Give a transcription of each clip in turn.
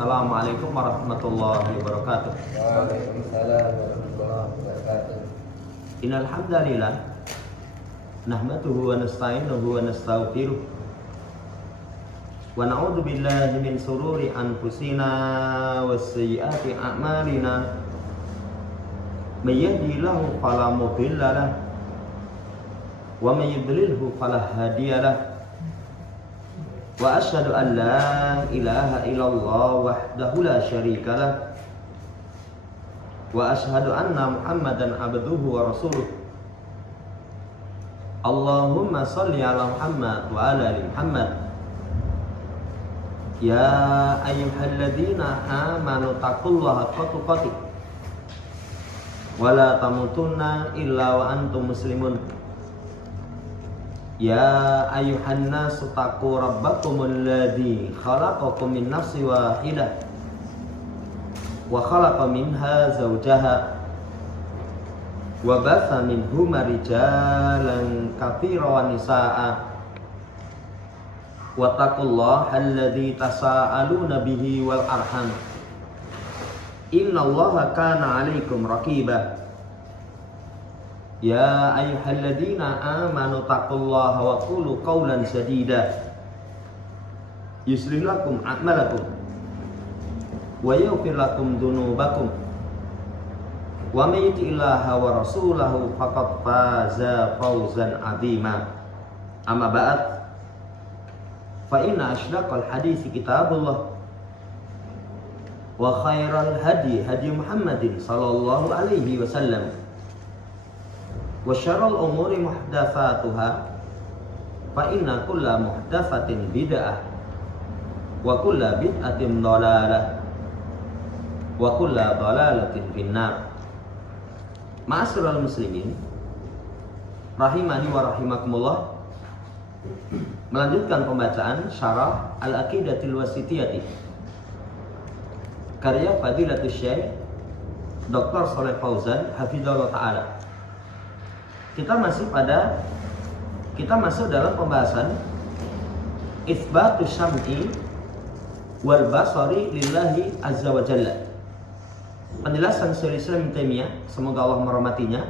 Assalamualaikum warahmatullahi wabarakatuh. Waalaikumsalam warahmatullahi wabarakatuh. Innal hamdalillah nahmaduhu wa nasta'inuhu wa nastaghfiruh wa na'udzu billahi min shururi anfusina wa sayyiati a'malina. May yahdihillahu fala mudilla lahu wa may yudlilhu fala hadiya lahu. Wa asyhadu an la ilaha illallah wahdahu la syarika lah. Wa asyhadu anna Muhammadan abduhu wa rasuluh. Allahumma shalli ala Muhammad wa ala ali Muhammad. Ya ayyuhalladzina amanu taqullaha haqqa tuqatih wa la tamutunna illa wa antum muslimun. Ya ayuhan nasu taqu rabbakumul ladzi khalaqakum min nafsin wahidah wa khalaqa minha zawjaha wa batha minhuma rijalan katsiran wa nisaa'a wattaqullaha alladzi tasaaluna bihi wal arham innallaha kana 'alaikum raqiba. Ya ayyuhalladzina amanu taqullaha wa qulu qawlan sadida yuslih lakum a'malakum wa yaghfir lakum dzunubakum wa may yuti'illaha wa rasulahu faqad faza fawzan 'azima. Amma ba'd, fa inna asydaqal hadits kitabullah wa khairal hadi Muhammadin sallallahu alaihi wasallam wa syarrul umuri muhdatsatuha fa inna kulla muhdatsatin bid'ah wa kulla bid'atin dhalalah wa kulla dhalalatin finnar. Ma'asyiral muslimin rahimani wa rahimakumullah, melanjutkan pembacaan syarah Al-Aqidatul Wasithiyah karya Fadilatul Syekh Dr. Shalih Fauzan hafizallahu taala. Kita masuk dalam pembahasan itsbatus syam'i wal basari lillahi azza wa jalla. Penjelasan Syekhul Islam Ibnu Taimiyah, semoga Allah merahmatinya,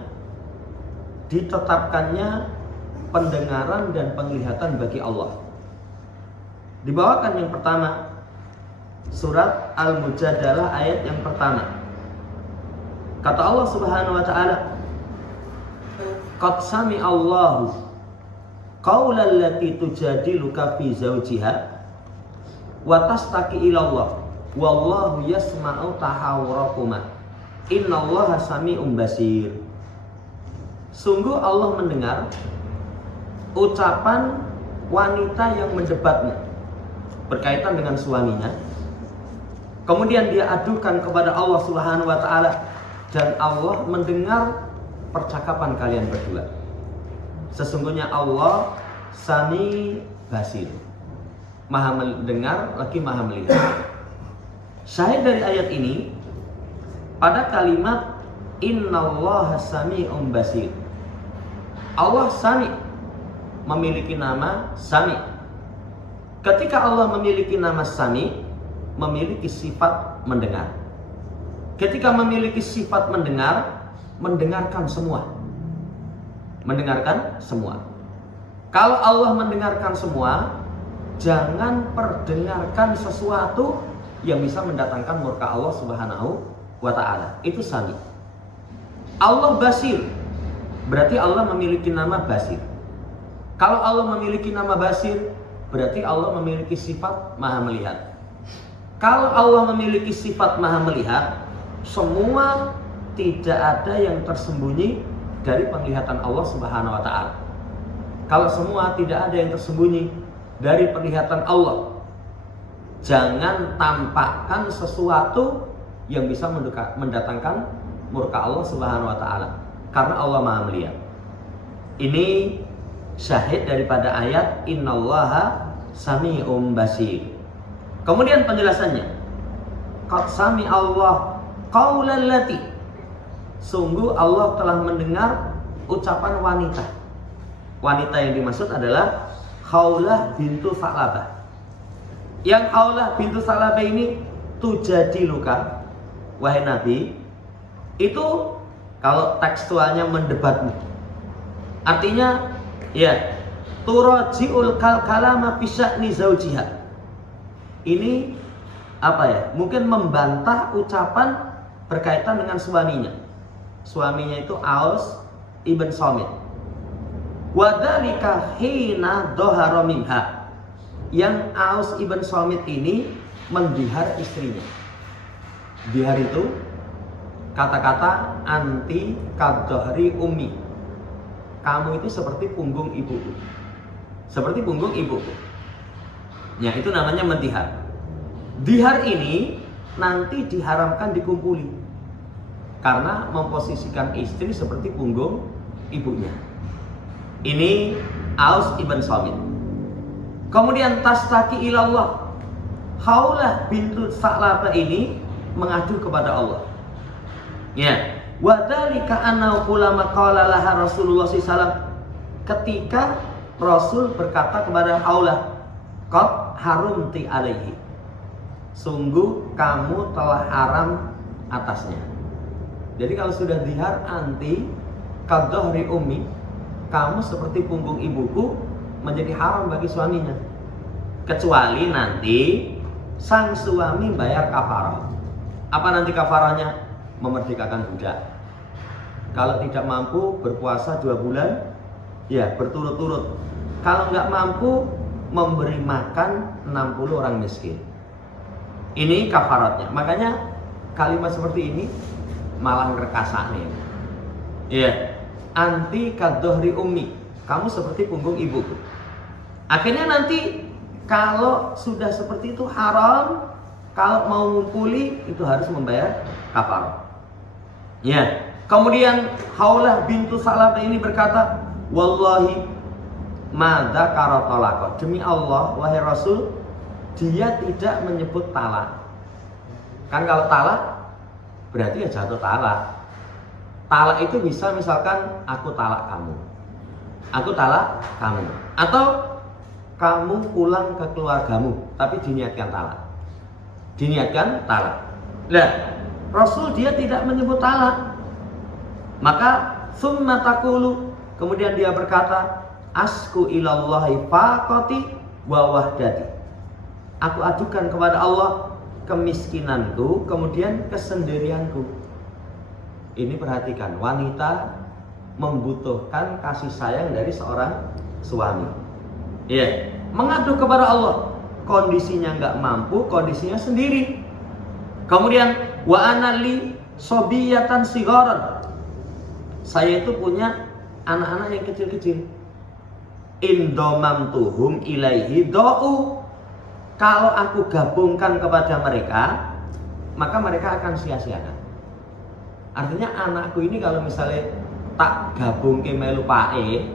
ditetapkannya pendengaran dan penglihatan bagi Allah. Dibawakan yang pertama surat Al-Mujadalah ayat yang pertama. Kata Allah Subhanahu wa taala, qad sami'allahu qaulal lati tujadiluka fi zawjiha wa tastaqi ilallah wallahu yasma'u tahawurakuma innallaha sami'un basir. Sungguh Allah mendengar ucapan wanita yang mendebatmu berkaitan dengan suaminya, kemudian dia adukan kepada Allah Subhanahu wa taala, dan Allah mendengar percakapan kalian berdua. Sesungguhnya Allah Sami Basir, Maha mendengar lagi Maha melihat. Syahid dari ayat ini pada kalimat innallaha sami'un basir. Allah Sami, memiliki nama Sami. Ketika Allah memiliki nama Sami, memiliki sifat mendengar. Ketika memiliki sifat mendengar, mendengarkan semua. Mendengarkan semua. Kalau Allah mendengarkan semua, jangan perdengarkan sesuatu yang bisa mendatangkan murka Allah Subhanahu wa taala. Itu Sami. Allah Basir, berarti Allah memiliki nama Basir. Kalau Allah memiliki nama Basir, berarti Allah memiliki sifat Maha melihat. Kalau Allah memiliki sifat Maha melihat, semua tidak ada yang tersembunyi dari penglihatan Allah Subhanahu wa taala. Kalau semua tidak ada yang tersembunyi dari penglihatan Allah, jangan tampakkan sesuatu yang bisa mendatangkan murka Allah Subhanahu wa taala, karena Allah Maha melihat. Ini syahid daripada ayat innallaha sami'un basir. Kemudian penjelasannya, qad sami Allah qaulal lati, sungguh Allah telah mendengar ucapan wanita. Wanita yang dimaksud adalah Khawlah bintu Sa'labah. Yang Khawlah bintu Sa'labah ini tujadiluka, wahai Nabi, itu kalau tekstualnya mendebatmu. Artinya ya, turajiul kalama fi sya'ni zaujiha. Ini apa ya? Mungkin membantah ucapan berkaitan dengan suaminya. Suaminya itu Aus ibn Samit. Wadzalika hina dhahara minha. Yang Aus ibn Samit ini mendihar istrinya. Dihar itu kata-kata anti kadhahri ummi. Kamu itu seperti punggung ibuku. Seperti punggung ibuku. Ya, itu namanya mendihar. Dihar ini nanti diharamkan dikumpuli, karena memposisikan istri seperti punggung ibunya. Ini Aus ibn Samit. Kemudian tashtaki ilallah. Khawlah bintu Sa'labah ini mengadu kepada Allah. Ya, wa dzalika annahu qulama qala laha Rasulullah SAW, ketika Rasul berkata kepada Khawlah, qad harumti alaihi, sungguh kamu telah haram atasnya. Jadi kalau sudah dihar anti kadhahri ummi, kamu seperti punggung ibuku, menjadi haram bagi suaminya, kecuali nanti sang suami bayar kafarah. Apa nanti kafarahnya? Memerdekakan budak. Kalau tidak mampu berpuasa 2 bulan, ya berturut-turut. Kalau nggak mampu, memberi makan 60 orang miskin. Ini kafaratnya. Makanya kalimat seperti ini malah ngerkasane. Ya, anti kadhahri ummi, kamu seperti punggung ibuku. Akhirnya nanti kalau sudah seperti itu haram, kalau mau ngumpuli itu harus membayar kafarah. Ya. Kemudian Khawlah bintu Sa'labah ini berkata, wallahi ma dzakara talaqa. Demi Allah, wahai Rasul, dia tidak menyebut talak. Kan kalau talak berarti ya jatuh talak. Talak itu bisa misalkan aku talak kamu, aku talak kamu, atau kamu pulang ke keluargamu, tapi diniatkan talak. Diniatkan talak. Nah, Rasul dia tidak menyebut talak. Maka summa taqulu, kemudian dia berkata, asku ilallahi faqati wa wahdati. Aku adukan kepada Allah kemiskinanku, kemudian kesendirianku. Ini perhatikan, wanita membutuhkan kasih sayang dari seorang suami. Iya, mengadu kepada Allah, kondisinya nggak mampu, kondisinya sendiri. Kemudian wa anali sobiyatan sigaran, saya itu punya anak-anak yang kecil-kecil. Indomamtuhum ilaihi do'u, kalau aku gabungkan kepada mereka, maka mereka akan sia-siakan. Artinya anakku ini kalau misalnya tak gabung ke melu pae,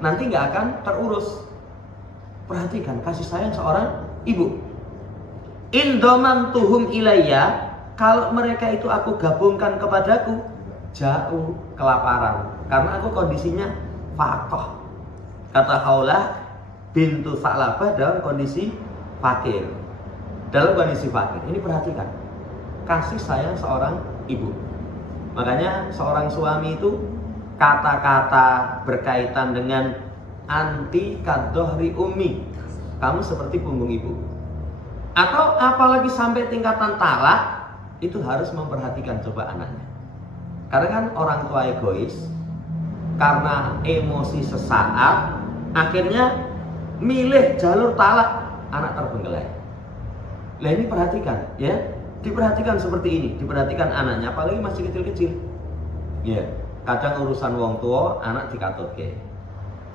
nanti nggak akan terurus. Perhatikan kasih sayang seorang ibu. Indomamtuhum ilayya, kalau mereka itu aku gabungkan kepadaku, jauh kelaparan, karena aku kondisinya faqah. Kata Khawlah bintu Sa'labah dalam kondisi fakir. Dalam kondisi fakir. Ini perhatikan kasih sayang seorang ibu. Makanya seorang suami itu kata-kata berkaitan dengan anti kadhahri ummi, kamu seperti punggung ibu. Atau apalagi sampai tingkatan talak, itu harus memperhatikan coba anaknya. Karena kan orang tua egois, karena emosi sesaat, akhirnya milih jalur talak, anak terbengkelai. Nah ini perhatikan, ya, diperhatikan seperti ini, diperhatikan anaknya, apalagi masih kecil-kecil. Ya, kadang urusan wong tua, anak dikatutke.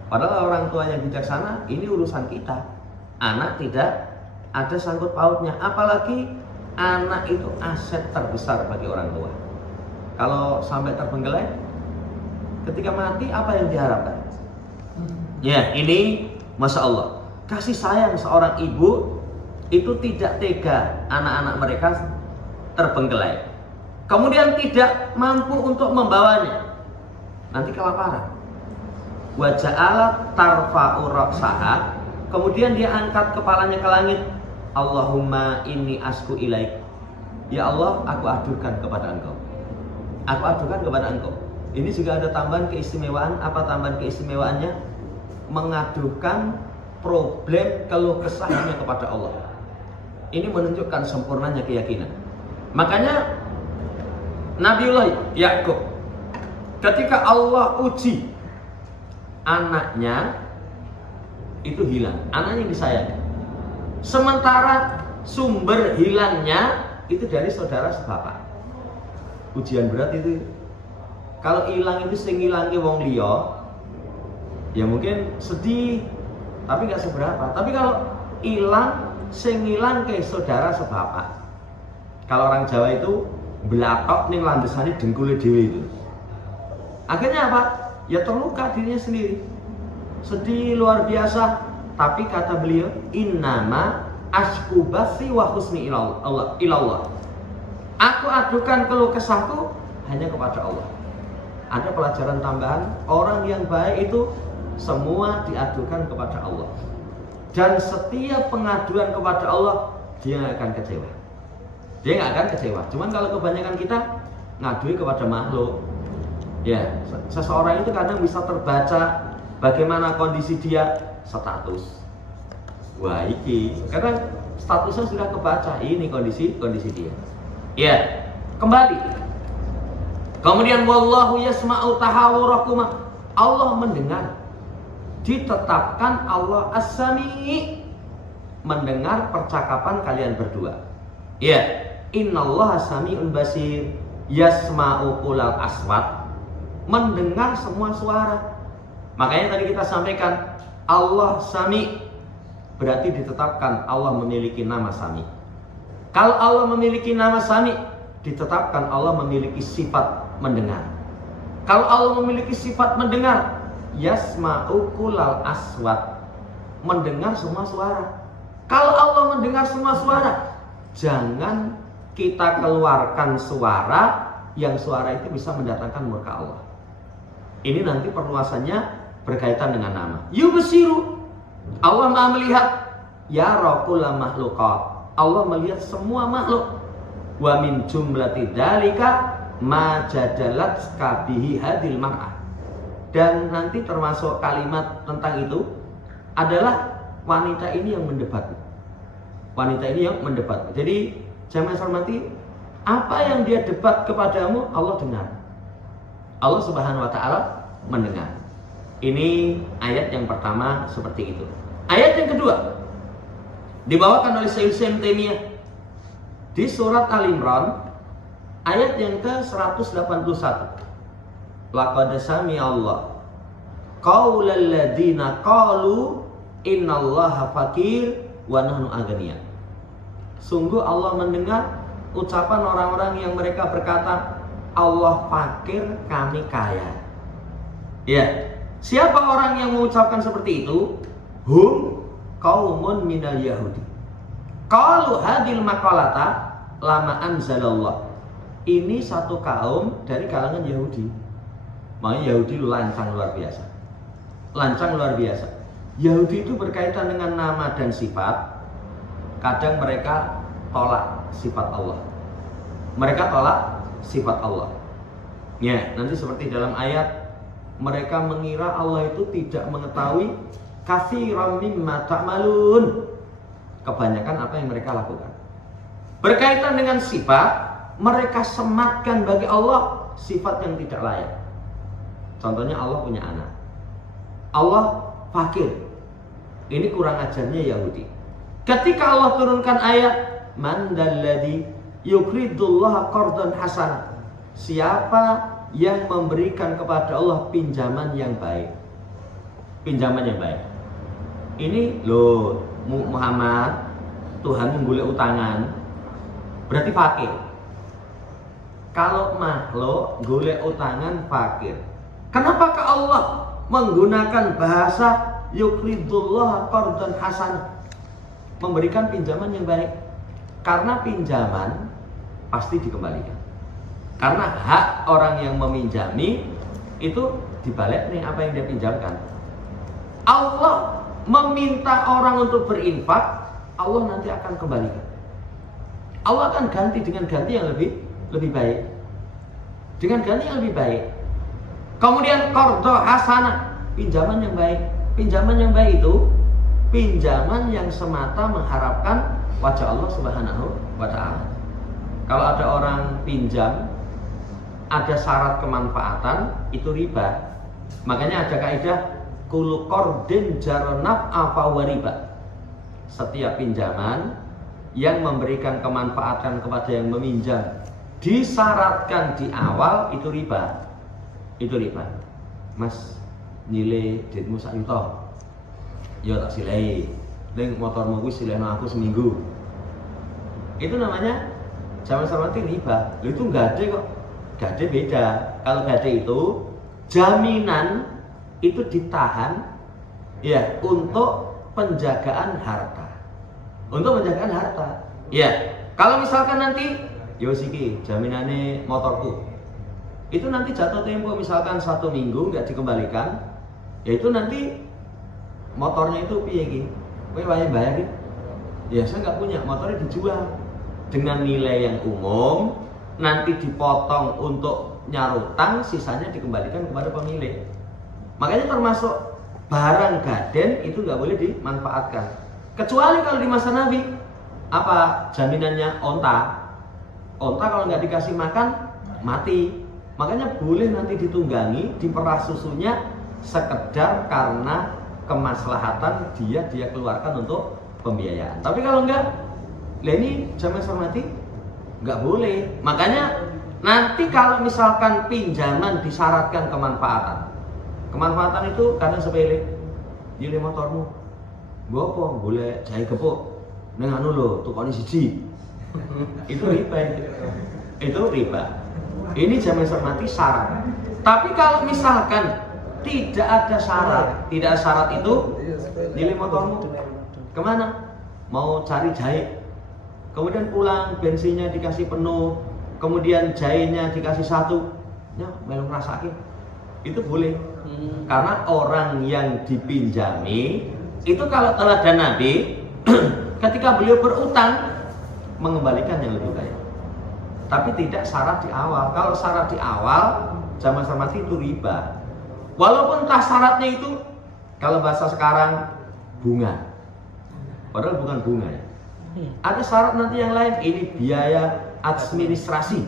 Padahal orang tua yang bijaksana, ini urusan kita. Anak tidak ada sangkut pautnya, apalagi anak itu aset terbesar bagi orang tua. Kalau sampai terbengkelai, ketika mati apa yang diharapkan? Ya, ini Masya Allah, kasih sayang seorang ibu itu tidak tega anak-anak mereka terbengkelai, kemudian tidak mampu untuk membawanya, nanti kelaparan. Waja'alat tarfa'u ra'saha, kemudian dia angkat kepalanya ke langit, Allahumma inni asku ilaik. Ya Allah, aku adukan kepada Engkau. Aku adukan kepada Engkau. Ini juga ada tambahan keistimewaan. Apa tambahan keistimewaannya? Mengadukan problem keluh kesahnya kepada Allah. Ini menunjukkan sempurnanya keyakinan. Makanya Nabiullah Yakub ketika Allah uji anaknya itu hilang, anaknya yang disayang. Sementara sumber hilangnya itu dari saudara sebapak. Ujian berat itu. Kalau hilang itu sing ngilangi wong liya, ya mungkin sedih, tapi nggak seberapa. Tapi kalau hilang sing ngilangke saudara sebapak. Kalau orang Jawa itu belatok ning landesane dengkule dhewe itu. Akhirnya apa? Ya terluka dirinya sendiri. Sedih luar biasa. Tapi kata beliau, innama ashku basi wa husni ilallah. Aku adukan keluh kesahku hanya kepada Allah. Ada pelajaran tambahan, orang yang baik itu semua diadukan kepada Allah. Dan setiap pengaduan kepada Allah, dia nggak akan kecewa. Dia nggak akan kecewa. Cuman kalau kebanyakan kita ngadui kepada makhluk, ya seseorang itu kadang bisa terbaca bagaimana kondisi dia, status. Wah iki, kadang statusnya sudah kebaca. Ini kondisi dia. Ya, kembali. Kemudian wallahu yasma'u tahawurakuma. Allah mendengar. Ditetapkan Allah as-sami', mendengar percakapan kalian berdua. Ya, innallaha sami'un basir, yasma'u qulal aswat, mendengar semua suara. Makanya tadi kita sampaikan Allah sami', berarti ditetapkan Allah memiliki nama sami'. Kalau Allah memiliki nama sami', ditetapkan Allah memiliki sifat mendengar. Kalau Allah memiliki sifat mendengar, yasma'u qulal aswat, mendengar semua suara. Kalau Allah mendengar semua suara, jangan kita keluarkan suara yang suara itu bisa mendatangkan murka Allah. Ini nanti perluasannya berkaitan dengan nama. Yubsiru, Allah Maha melihat. Yara kulla makhluqat, Allah melihat semua makhluk. Wa min jumlati dzalika ma jadalat kabihi hadil mar'ah. Dan nanti termasuk kalimat tentang itu adalah wanita ini yang mendebat. Wanita ini yang mendebat. Jadi jamaah hormati, apa yang dia debat kepadamu Allah dengar. Allah Subhanahu wa taala mendengar. Ini ayat yang pertama seperti itu. Ayat yang kedua dibawakan oleh Syekh Islam Taimiyah di surat Al-Imran ayat yang ke-181. Laqad sami'a Allah qaulal ladzina qalu innallaha faqir wa nahnu aghniya. Sungguh Allah mendengar ucapan orang-orang yang mereka berkata, Allah fakir, kami kaya. Ya, siapa orang yang mengucapkan seperti itu? Hum qaumun minal yahudi. Qalu hadil maqalata lama anzalallah. Ini satu kaum dari kalangan Yahudi. Makanya Yahudi lancang luar biasa. Lancang luar biasa. Yahudi itu berkaitan dengan nama dan sifat. Kadang mereka tolak sifat Allah. Mereka tolak sifat Allah. Ya, nanti seperti dalam ayat, mereka mengira Allah itu tidak mengetahui katsiran mimma ta'malun, kebanyakan apa yang mereka lakukan. Berkaitan dengan sifat, mereka sematkan bagi Allah sifat yang tidak layak. Contohnya Allah punya anak, Allah fakir. Ini kurang ajarnya Yahudi. Ketika Allah turunkan ayat man dalladzi yuqridullaha qardan hasanah, siapa yang memberikan kepada Allah pinjaman yang baik. Pinjaman yang baik. Ini loh Muhammad, Tuhan menggolek utangan, berarti fakir. Kalau makhluk golek utangan fakir, kenapakah Allah menggunakan bahasa yuqridullah qardan hasanah, memberikan pinjaman yang baik? Karena pinjaman pasti dikembalikan. Karena hak orang yang meminjami itu dibalik nih apa yang dia pinjamkan. Allah meminta orang untuk berinfak Allah nanti akan kembalikan. Allah akan ganti dengan ganti yang lebih baik. Dengan ganti yang lebih baik. Kemudian qardo hasanah, pinjaman yang baik. Pinjaman yang baik itu pinjaman yang semata mengharapkan wajah Allah Subhanahu wa taala. Kalau ada orang pinjam ada syarat kemanfaatan, itu riba. Makanya ada kaidah kullu qardin jarnaf afa riba. Setiap pinjaman yang memberikan kemanfaatan kepada yang meminjam disyaratkan di awal itu riba. Itu riba. Mas, nilai duitmu sak juta. Ya tak silai. Ning motormu kuwi silehno aku seminggu. Itu namanya zaman seperti riba. Lu itu gade kok. Gade beda. Kalau gade itu jaminan itu ditahan ya untuk penjagaan harta. Untuk penjagaan harta. Ya, kalau misalkan nanti yo siki jaminane motorku. Itu nanti jatuh tempo misalkan 1 minggu nggak dikembalikan, ya itu nanti motornya itu piye iki? Kowe wae bayarin. Ya saya nggak punya, motornya dijual dengan nilai yang umum, nanti dipotong untuk nyarutang, sisanya dikembalikan kepada pemilik. Makanya termasuk barang gaden itu nggak boleh dimanfaatkan. Kecuali kalau di masa Nabi, apa jaminannya? Onta kalau nggak dikasih makan mati. Makanya boleh nanti ditunggangi, diperah susunya sekedar karena kemaslahatan dia keluarkan untuk pembiayaan. Tapi kalau enggak, lah ini zaman mati nggak boleh. Makanya nanti kalau misalkan pinjaman disyaratkan kemanfaatan itu kadang sepele. Nilai motormu gua apa? Boleh jahe gepuk neng anu lho, tukone siji. Itu riba. Itu riba. Ini zaman mati syarat. Tapi kalau misalkan tidak ada syarat itu nilai motormu kemana? Mau cari jahe, kemudian pulang bensinnya dikasih penuh, kemudian jahenya dikasih 1, ya melu ngrasake. Itu boleh. Karena orang yang dipinjami itu kalau teladan Nabi ketika beliau berutang mengembalikan yang lebih baik. Tapi tidak syarat di awal. Kalau syarat di awal zaman mati itu riba. Walaupun entah syaratnya itu kalau bahasa sekarang bunga. Padahal bukan bunga ya. Ada syarat nanti yang lain, ini biaya administrasi.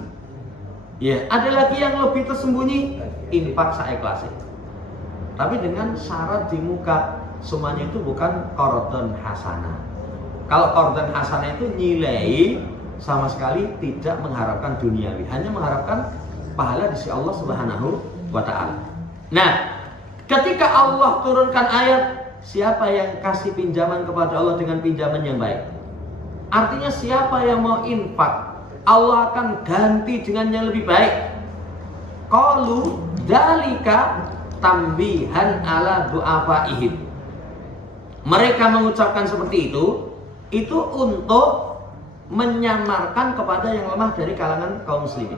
Ya, ada lagi yang lebih tersembunyi, infak saikhlasnya. Tapi dengan syarat di muka, semuanya itu bukan qardon hasanah. Kalau qardon hasanah itu nilai sama sekali tidak mengharapkan duniawi, hanya mengharapkan pahala di sisi Allah Subhanahu wa taala. Nah, ketika Allah turunkan ayat siapa yang kasih pinjaman kepada Allah dengan pinjaman yang baik, artinya siapa yang mau infak, Allah akan ganti dengan yang lebih baik. Qalu dalika tambihan ala du'afaihim. Mereka mengucapkan seperti itu untuk menyamarkan kepada yang lemah dari kalangan kaum muslimin.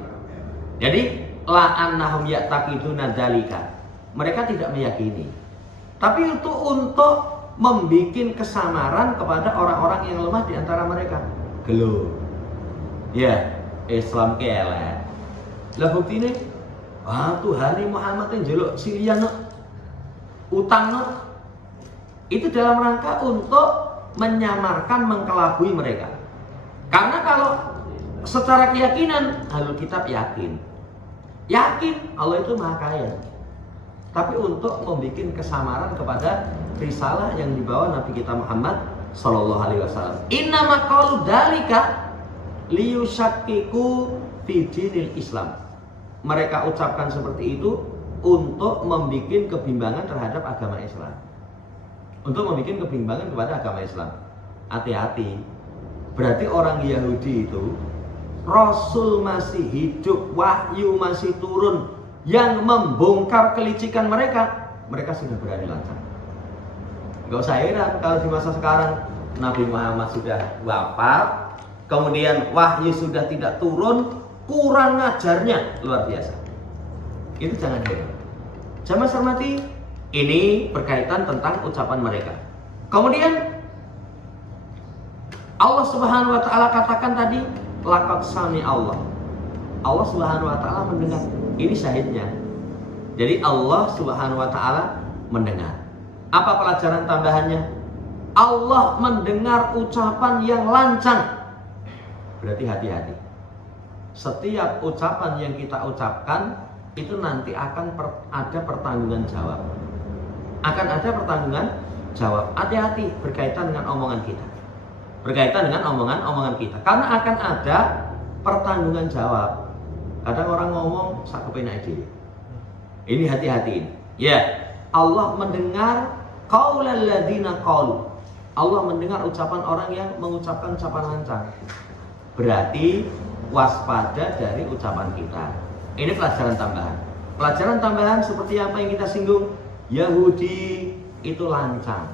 Jadi la'annahum ya'taqiduna dzalika. Mereka tidak meyakini. Tapi itu untuk membikin kesamaran kepada orang-orang yang lemah di antara mereka. Gelo. Ya, Islam kelek. Lah buktine, Tuhan Muhammad yang jeluk silian utang itu dalam rangka untuk menyamarkan, mengkelabui mereka. Karena kalau secara keyakinan Ahlul Kitab yakin Allah itu Maha Kaya. Tapi untuk membuat kesamaran kepada risalah yang dibawa Nabi kita Muhammad sallallahu alaihi wasallam. Innama qalu dalika liyusyakkiku fi dinil Islam. Mereka ucapkan seperti itu untuk membuat kebimbangan terhadap agama Islam. Untuk membuat kebimbangan kepada agama Islam. Hati-hati. Berarti orang Yahudi itu Rasul masih hidup, wahyu masih turun, yang membongkar kelicikan mereka sudah berani lancang. Gak usah heran kalau di masa sekarang Nabi Muhammad sudah wafat, kemudian wahyu sudah tidak turun, kurang ajarnya luar biasa. Itu jangan heran. Jamaah hormati, ini berkaitan tentang ucapan mereka. Kemudian Allah Subhanahu wa taala katakan tadi, laqad sami Allah. Allah Subhanahu wa taala mendengar. Ini syahidnya. Jadi Allah Subhanahu wa taala mendengar. Apa pelajaran tambahannya? Allah mendengar ucapan yang lancang. Berarti hati-hati. Setiap ucapan yang kita ucapkan itu nanti akan ada pertanggungan jawab. Akan ada pertanggungan jawab. Hati-hati berkaitan dengan omongan kita. Berkaitan dengan omongan kita. Karena akan ada pertanggungan jawab. Kadang orang ngomong sak kepenak dhewe. Ini hati-hati ini. Ya, Allah mendengar qaulal ladzina qalu. Allah mendengar ucapan orang yang mengucapkan ucapan lancang. Berarti waspada dari ucapan kita. Ini pelajaran tambahan. Pelajaran tambahan seperti apa yang kita singgung, Yahudi itu lancang.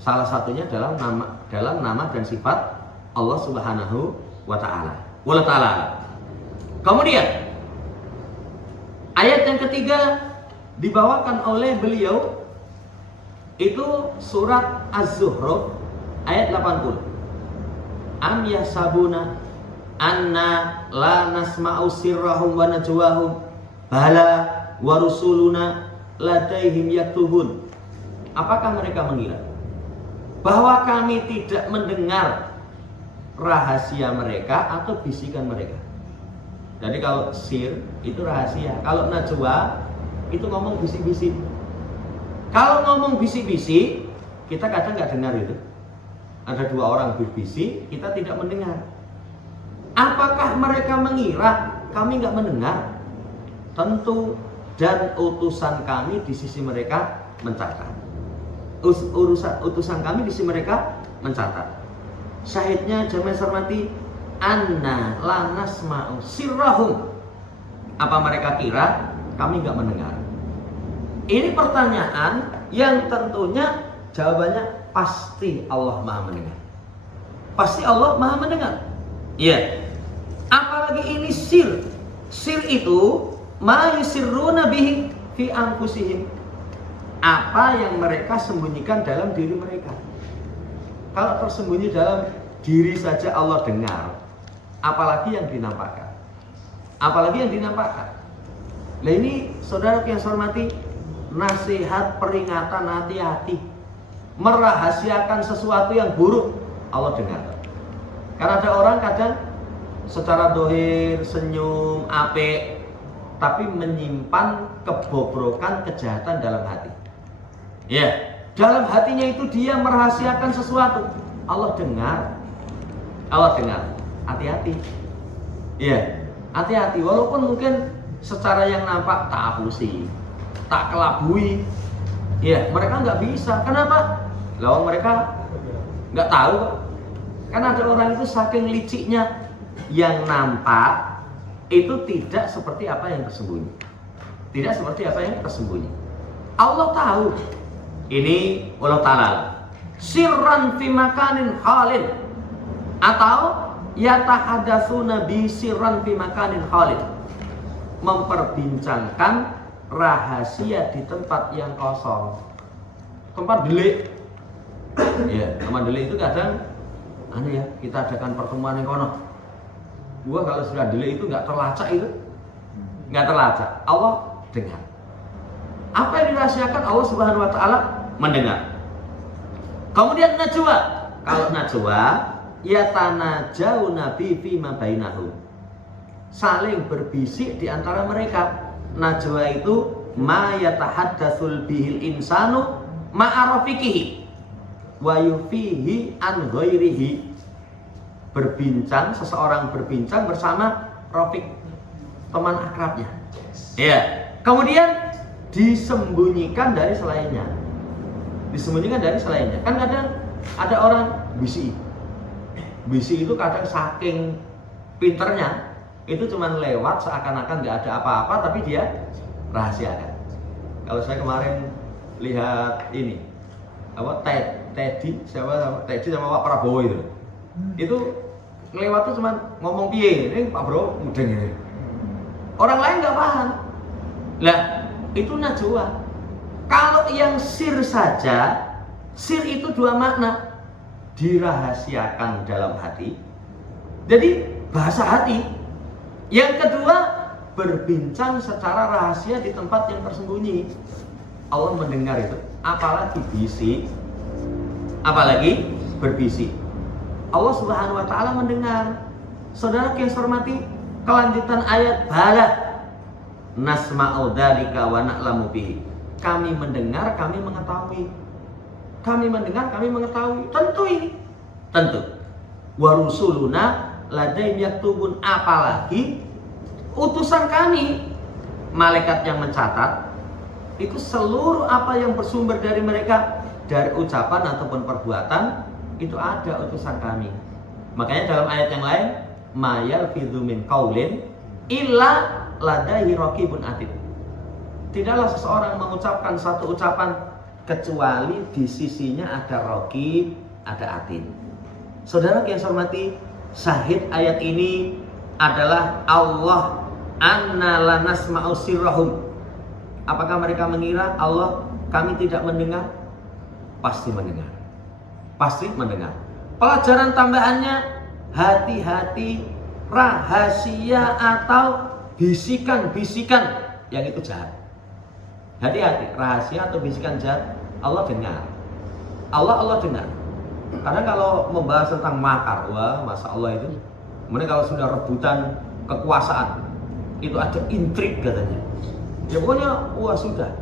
Salah satunya dalam nama dan sifat Allah Subhanahu wa taala. Wa ta'ala. Kemudian ayat yang ketiga dibawakan oleh beliau itu surat Az-Zukhruf ayat 80. Am yasabuna anna la nasma'u sirrahum wa najwahum bala wa rusuluna ladaihim yaktubun. Apakah mereka mengira bahwa kami tidak mendengar rahasia mereka atau bisikan mereka? Jadi kalau sir itu rahasia, kalau najwa itu ngomong bisik-bisik. Kalau ngomong bisik-bisik, kita kadang nggak dengar itu. Ada dua orang berbisik, kita tidak mendengar. Apakah mereka mengira kami nggak mendengar? Tentu, dan utusan kami di sisi mereka mencatat. Utusan kami di sisi mereka mencatat. Syahidnya jamaah hormati, anna la nasma'u sirrahum. Apa mereka kira kami nggak mendengar? Ini pertanyaan yang tentunya jawabannya pasti Allah Maha mendengar. Pasti Allah Maha mendengar. Iya. Apalagi ini sir. Sir itu ma yusirruna bihi fi anfusihim. Apa yang mereka sembunyikan dalam diri mereka. Kalau tersembunyi dalam diri saja Allah dengar, apalagi yang dinampakkan. Apalagi yang dinampakkan. Nah ini saudara yang saya hormati, nasihat peringatan hati-hati. Merahasiakan sesuatu yang buruk Allah dengar. Karena ada orang kadang secara dohir, senyum, apik, tapi menyimpan kebobrokan, kejahatan dalam hati. Ya, dalam hatinya itu dia merahasiakan sesuatu. Allah dengar. Allah dengar. Hati-hati. Ya, hati-hati. Walaupun mungkin secara yang nampak tak apusi, tak kelabui. Ya, mereka nggak bisa. Kenapa? Lawan mereka nggak tahu kok. Karena ada orang itu saking liciknya, yang nampak itu tidak seperti apa yang tersembunyi. Tidak seperti apa yang tersembunyi. Allah tahu. Ini Allah Ta'ala. Sirran fi makanin khalid. Atau yatahadatsuna bi sirran fi makanin khalid. Memperbincangkan rahasia di tempat yang kosong. Tempat delik. Ya, tempat delik itu kadang aneh ya, kita adakan pertemuan yang kono. Gua kalau sudah delik itu nggak terlacak itu. Nggak terlacak. Allah dengar. Apa yang dirahasiakan Allah Subhanahu wa taala mendengar. Kemudian najwa. Kalau najwa yatanajawna fi ma bainahum. Saling berbisik di antara mereka. Najwa itu ma yatahaddatsul bihil insanu ma'arafikihi wa yufihi an ghairihi. Berbincang, seseorang berbincang bersama Rafiq, teman akrabnya. Ya. Kemudian disembunyikan dari selainnya. Disembunyikan dari selainnya. Kan kadang ada orang bisi. Bisi itu kadang saking pinternya, itu cuman lewat seakan-akan nggak ada apa-apa, tapi dia rahasiakan. Kalau saya kemarin lihat ini, apa Teddy sama Pak Prabowo itu lewat tuh cuman ngomong piye, ini Pak Bro mudeng ini. Orang lain nggak paham. Lah itu najwa. Kalau yang sir saja, sir itu dua makna. dirahasiakan dalam hati. Jadi bahasa hati. Yang kedua, berbincang secara rahasia di tempat yang tersembunyi. Allah mendengar itu, apalagi bisik, apalagi berbisik. Allah Subhanahu wa taala mendengar. Saudara yang saya hormati, kelanjutan ayat bala nasma'u dzalika wa na'lamu bihi. Kami mendengar, kami mengetahui. Kami mendengar, kami mengetahui. Tentu ini. Tentu. Wa rusuluna ladaihim yaktubun, apalagi utusan kami, malaikat yang mencatat itu seluruh apa yang bersumber dari mereka, dari ucapan ataupun perbuatan, itu ada utusan kami. Makanya dalam ayat yang lain, ma yalfidzu min qaulin illa ladaihi raqibun atid. Tidaklah seseorang mengucapkan satu ucapan kecuali di sisinya ada raqib, ada atid. Saudara yang saya hormati, syahid ayat ini adalah Allah anna la nasma'u sirrahum. Apakah mereka mengira Allah kami tidak mendengar? Pasti mendengar. Pasti mendengar. Pelajaran tambahannya, hati-hati rahasia atau bisikan-bisikan yang itu jahat. Hati-hati, rahasia atau bisikan jahat Allah dengar. Allah dengar. Karena kalau membahas tentang makar, wah Masya Allah itu. Kemudian kalau sudah rebutan kekuasaan, itu ada intrik katanya. Ya pokoknya, wah sudah.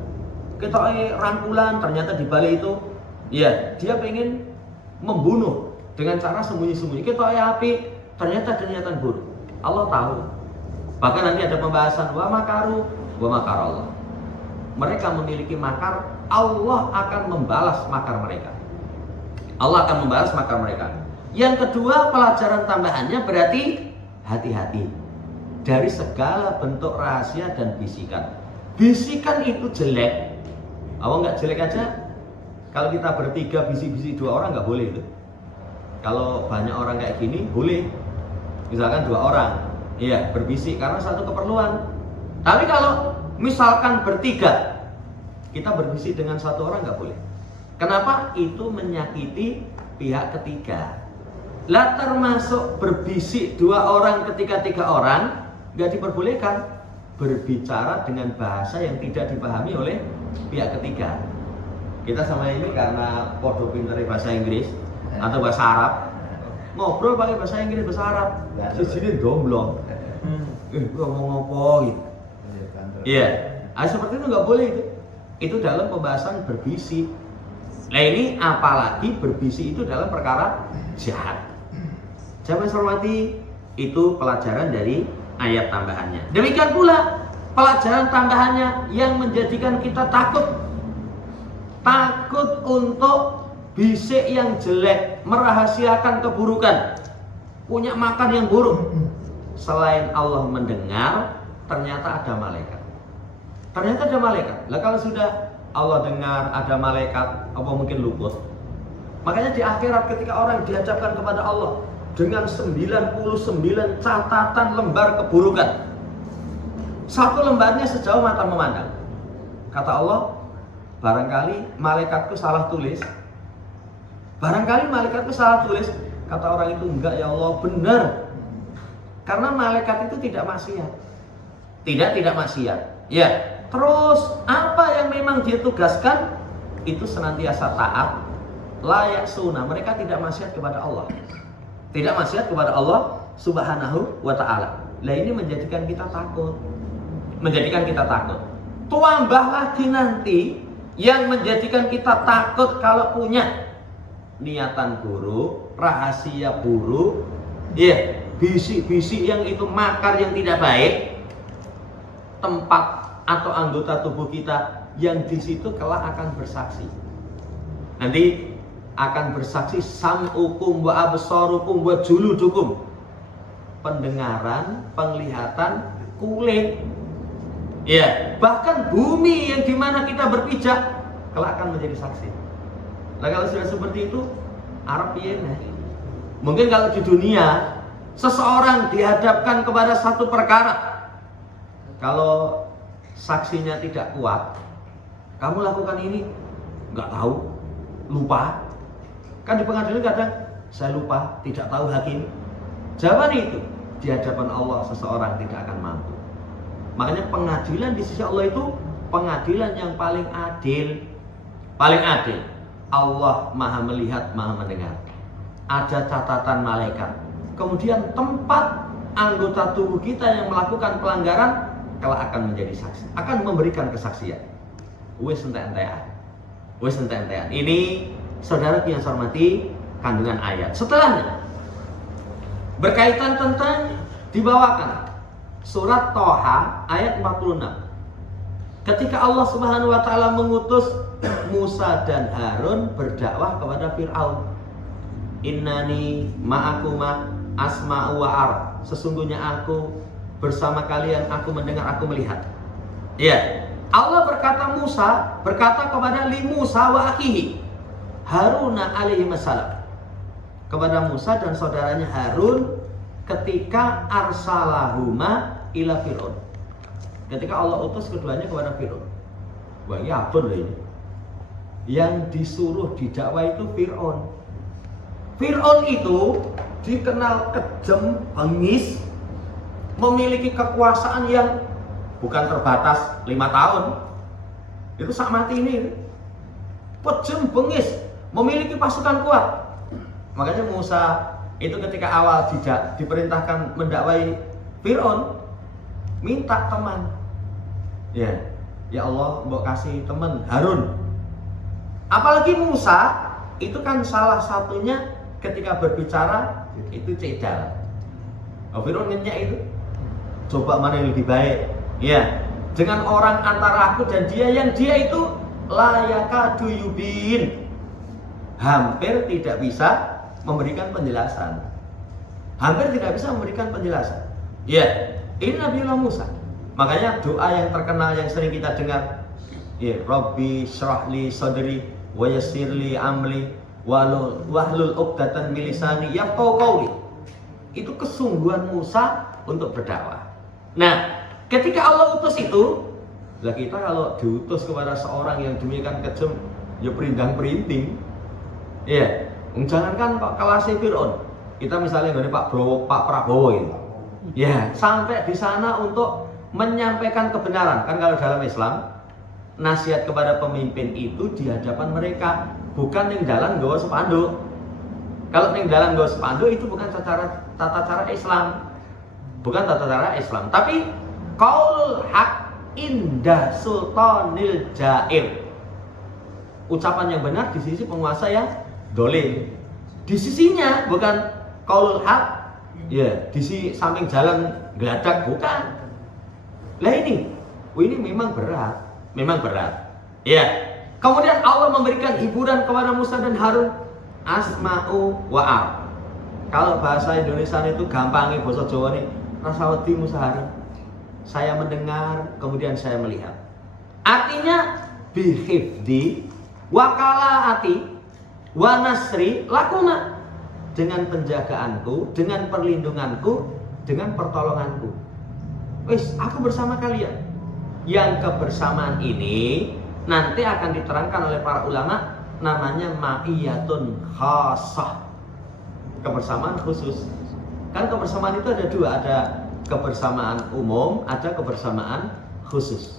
Kita rangkulan, ternyata di balik itu, ya dia pengen membunuh dengan cara sembunyi-sembunyi. Kita api, ternyata niatan buruk. Allah tahu. Bahkan nanti ada pembahasan wa makaru, wa makar Allah. Mereka memiliki makar, Allah akan membalas makar mereka. Allah akan membalas makar mereka. Yang kedua, pelajaran tambahannya berarti hati-hati dari segala bentuk rahasia dan bisikan. Bisikan itu jelek. Awang nggak jelek aja. Kalau kita bertiga bisik-bisik dua orang nggak boleh itu. Kalau banyak orang kayak gini boleh. Misalkan dua orang, iya berbisik karena satu keperluan. Tapi kalau misalkan bertiga, kita berbisik dengan satu orang nggak boleh. Kenapa? Itu menyakiti pihak ketiga. Lah termasuk berbisik dua orang ketika tiga orang nggak diperbolehkan. Berbicara dengan bahasa yang tidak dipahami oleh pihak ketiga. Kita sama ini karena podo pinter bahasa Inggris atau bahasa Arab, ngobrol pakai bahasa Inggris, bahasa Arab. Sejini domblong. Ngomong apa gitu. Iya. Seperti itu nggak boleh itu. Itu dalam pembahasan berbisik. Nah ini apalagi berbisik itu dalam perkara jahat. Jangan hormati, itu pelajaran dari ayat tambahannya. Demikian pula pelajaran tambahannya yang menjadikan kita takut untuk bisik yang jelek, merahasiakan keburukan, punya makan yang buruk. Selain Allah mendengar, ternyata ada malaikat. Ternyata ada malaikat. Lah kalau sudah Allah dengar ada malaikat, apa mungkin luput? Makanya di akhirat ketika orang dihadapkan kepada Allah dengan 99 catatan lembar keburukan, satu lembarnya sejauh mata memandang. Kata Allah, barangkali malaikatku salah tulis. Barangkali malaikatku salah tulis. Kata orang itu, enggak ya Allah, benar. Karena malaikat itu tidak maksiat. Tidak maksiat. Ya, terus apa yang memang dia tugaskan itu senantiasa taat, layak sunnah. Mereka tidak maksiat kepada Allah. Tidak maksiat kepada Allah Subhanahu wa ta'ala. Nah ini menjadikan kita takut. Menjadikan kita takut. Tambah lagi nanti yang menjadikan kita takut kalau punya niatan buruk, rahasia buruk, ya, bisik-bisik yang itu makar yang tidak baik, tempat atau anggota tubuh kita yang di situ kelak akan bersaksi. Nanti akan bersaksi sam'ukum wa absarukum wa juludukum. Pendengaran, penglihatan, kulit. Ya, bahkan bumi yang dimana kita berpijak kelak akan menjadi saksi. Nah kalau sudah seperti itu, Arab piye? Mungkin kalau di dunia seseorang dihadapkan kepada satu perkara, kalau saksinya tidak kuat, kamu lakukan ini, nggak tahu, lupa. Kan di pengadilan kadang Saya lupa, tidak tahu hakim. Jawaban itu di hadapan Allah seseorang tidak akan mampu. Makanya pengadilan di sisi Allah itu pengadilan yang paling adil. Paling adil. Allah Maha melihat, Maha mendengar. Ada catatan malaikat. Kemudian tempat anggota tubuh kita yang melakukan pelanggaran kelak akan menjadi saksi, akan memberikan kesaksian. Wes entek-entekan. Wes entek-entekan. Ini saudara yang saya hormati kandungan ayat. Setelahnya berkaitan tentang dibawakan surat Thaha ayat 46. Ketika Allah Subhanahu wa taala mengutus Musa dan Harun berdakwah kepada Firaun. Innani ma'akuma asma'u wa ar. Sesungguhnya aku bersama kalian, aku mendengar, aku melihat. Ya, Allah berkata kepada li Musa wa akhihi Haruna alaihi wassalam, kepada Musa dan saudaranya Harun ketika arsalahuma ila Fir'aun. Ketika Allah utus keduanya kepada Fir'aun. Wah, ya abon loh ini. Yang disuruh didakwa itu Fir'aun. Fir'aun itu dikenal kejam, bengis, memiliki kekuasaan yang bukan terbatas 5 tahun. Itu sak mati ini. Kejam, bengis, memiliki pasukan kuat. Makanya Musa itu ketika awal tidak diperintahkan mendakwai Fir'aun, minta teman. Ya Allah, mbok kasih teman Harun. Apalagi Musa itu kan salah satunya ketika berbicara itu cedal. Fir'aun ngenyak itu. Coba mana yang lebih baik? Ya, dengan orang antara aku dan dia yang dia itu layaka duyubin. Hampir tidak bisa memberikan penjelasan. Hampir tidak bisa memberikan penjelasan. Ya, ini Nabiullah Musa. Makanya doa yang terkenal yang sering kita dengar, ya, Rabbi syrahli sadri wa yassirli amli wahlul 'uqdatan min lisani yafqahu qawli. Itu kesungguhan Musa untuk berdakwah. Nah, ketika Allah utus itu, lah kita kalau diutus kepada seorang yang demikian kejam, ya perindang-perinting. Ya, jangankan Pak kelasnya Fir'aun. Kita misalnya dari Pak Prabowo itu. Ya, sampai di sana untuk menyampaikan kebenaran. Kan kalau dalam Islam, nasihat kepada pemimpin itu di hadapan mereka, bukan yang jalan gawa spanduk. Kalau yang jalan gawa spanduk itu bukan tata cara Islam. Bukan tata cara Islam, tapi qaulul haq inda sultanil jair. Ucapan yang benar di sisi penguasa yang dolim. Di sisinya bukan qaulul haq, ya, di sisi samping jalan geladak, bukan. Lah ini memang berat, memang berat. Ya. Kemudian Allah memberikan hiburan kepada Musa dan Harun, asma'u wa ar. Kalau bahasa Indonesia itu gampangnya, bahasa Jawa nih, rasawati Musa Harun. Saya mendengar, kemudian saya melihat. Artinya bihifdi wa kalaati wa nasri lakuma, dengan penjagaanku, dengan perlindunganku, dengan pertolonganku. Wis, aku bersama kalian. Yang kebersamaan ini nanti akan diterangkan oleh para ulama, namanya ma'iyatun khasah, kebersamaan khusus. Kan kebersamaan itu ada dua, ada kebersamaan umum, ada kebersamaan khusus.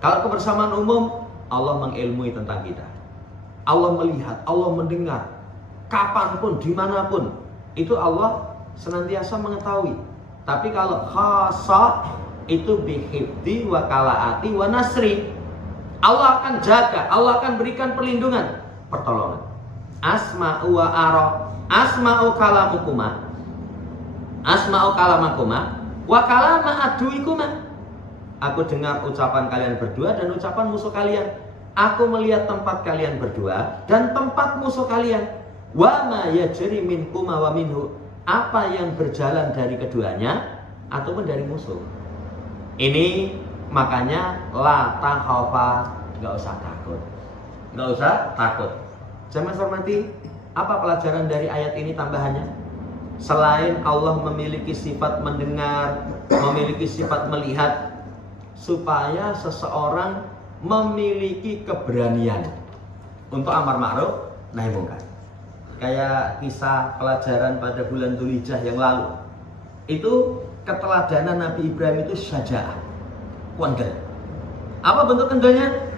Kalau kebersamaan umum, Allah mengilmui tentang kita, Allah melihat, Allah mendengar, kapanpun, dimanapun, itu Allah senantiasa mengetahui. Tapi kalau khasah, itu bihifdi wa kalaati wa nasri, Allah akan jaga, Allah akan berikan perlindungan, pertolongan. Asma'u wa ara, asma'u kalamukuma, asma'u kalamakuma, wa kalama aduikuma. Aku dengar ucapan kalian berdua dan ucapan musuh kalian. Aku melihat tempat kalian berdua dan tempat musuh kalian. Wa ma yajri minkuma wa minhu, apa yang berjalan dari keduanya ataupun dari musuh. Ini makanya la takhafa, enggak usah takut. Enggak usah takut. Jamaah hormati, apa pelajaran dari ayat ini tambahannya? Selain Allah memiliki sifat mendengar, memiliki sifat melihat, supaya seseorang memiliki keberanian untuk amar ma'ruf nahi mungkar. kayak kisah pelajaran pada bulan Dzulhijjah yang lalu. Itu keteladanan Nabi Ibrahim itu syaja'ah, kendel. Apa bentuk kendelnya?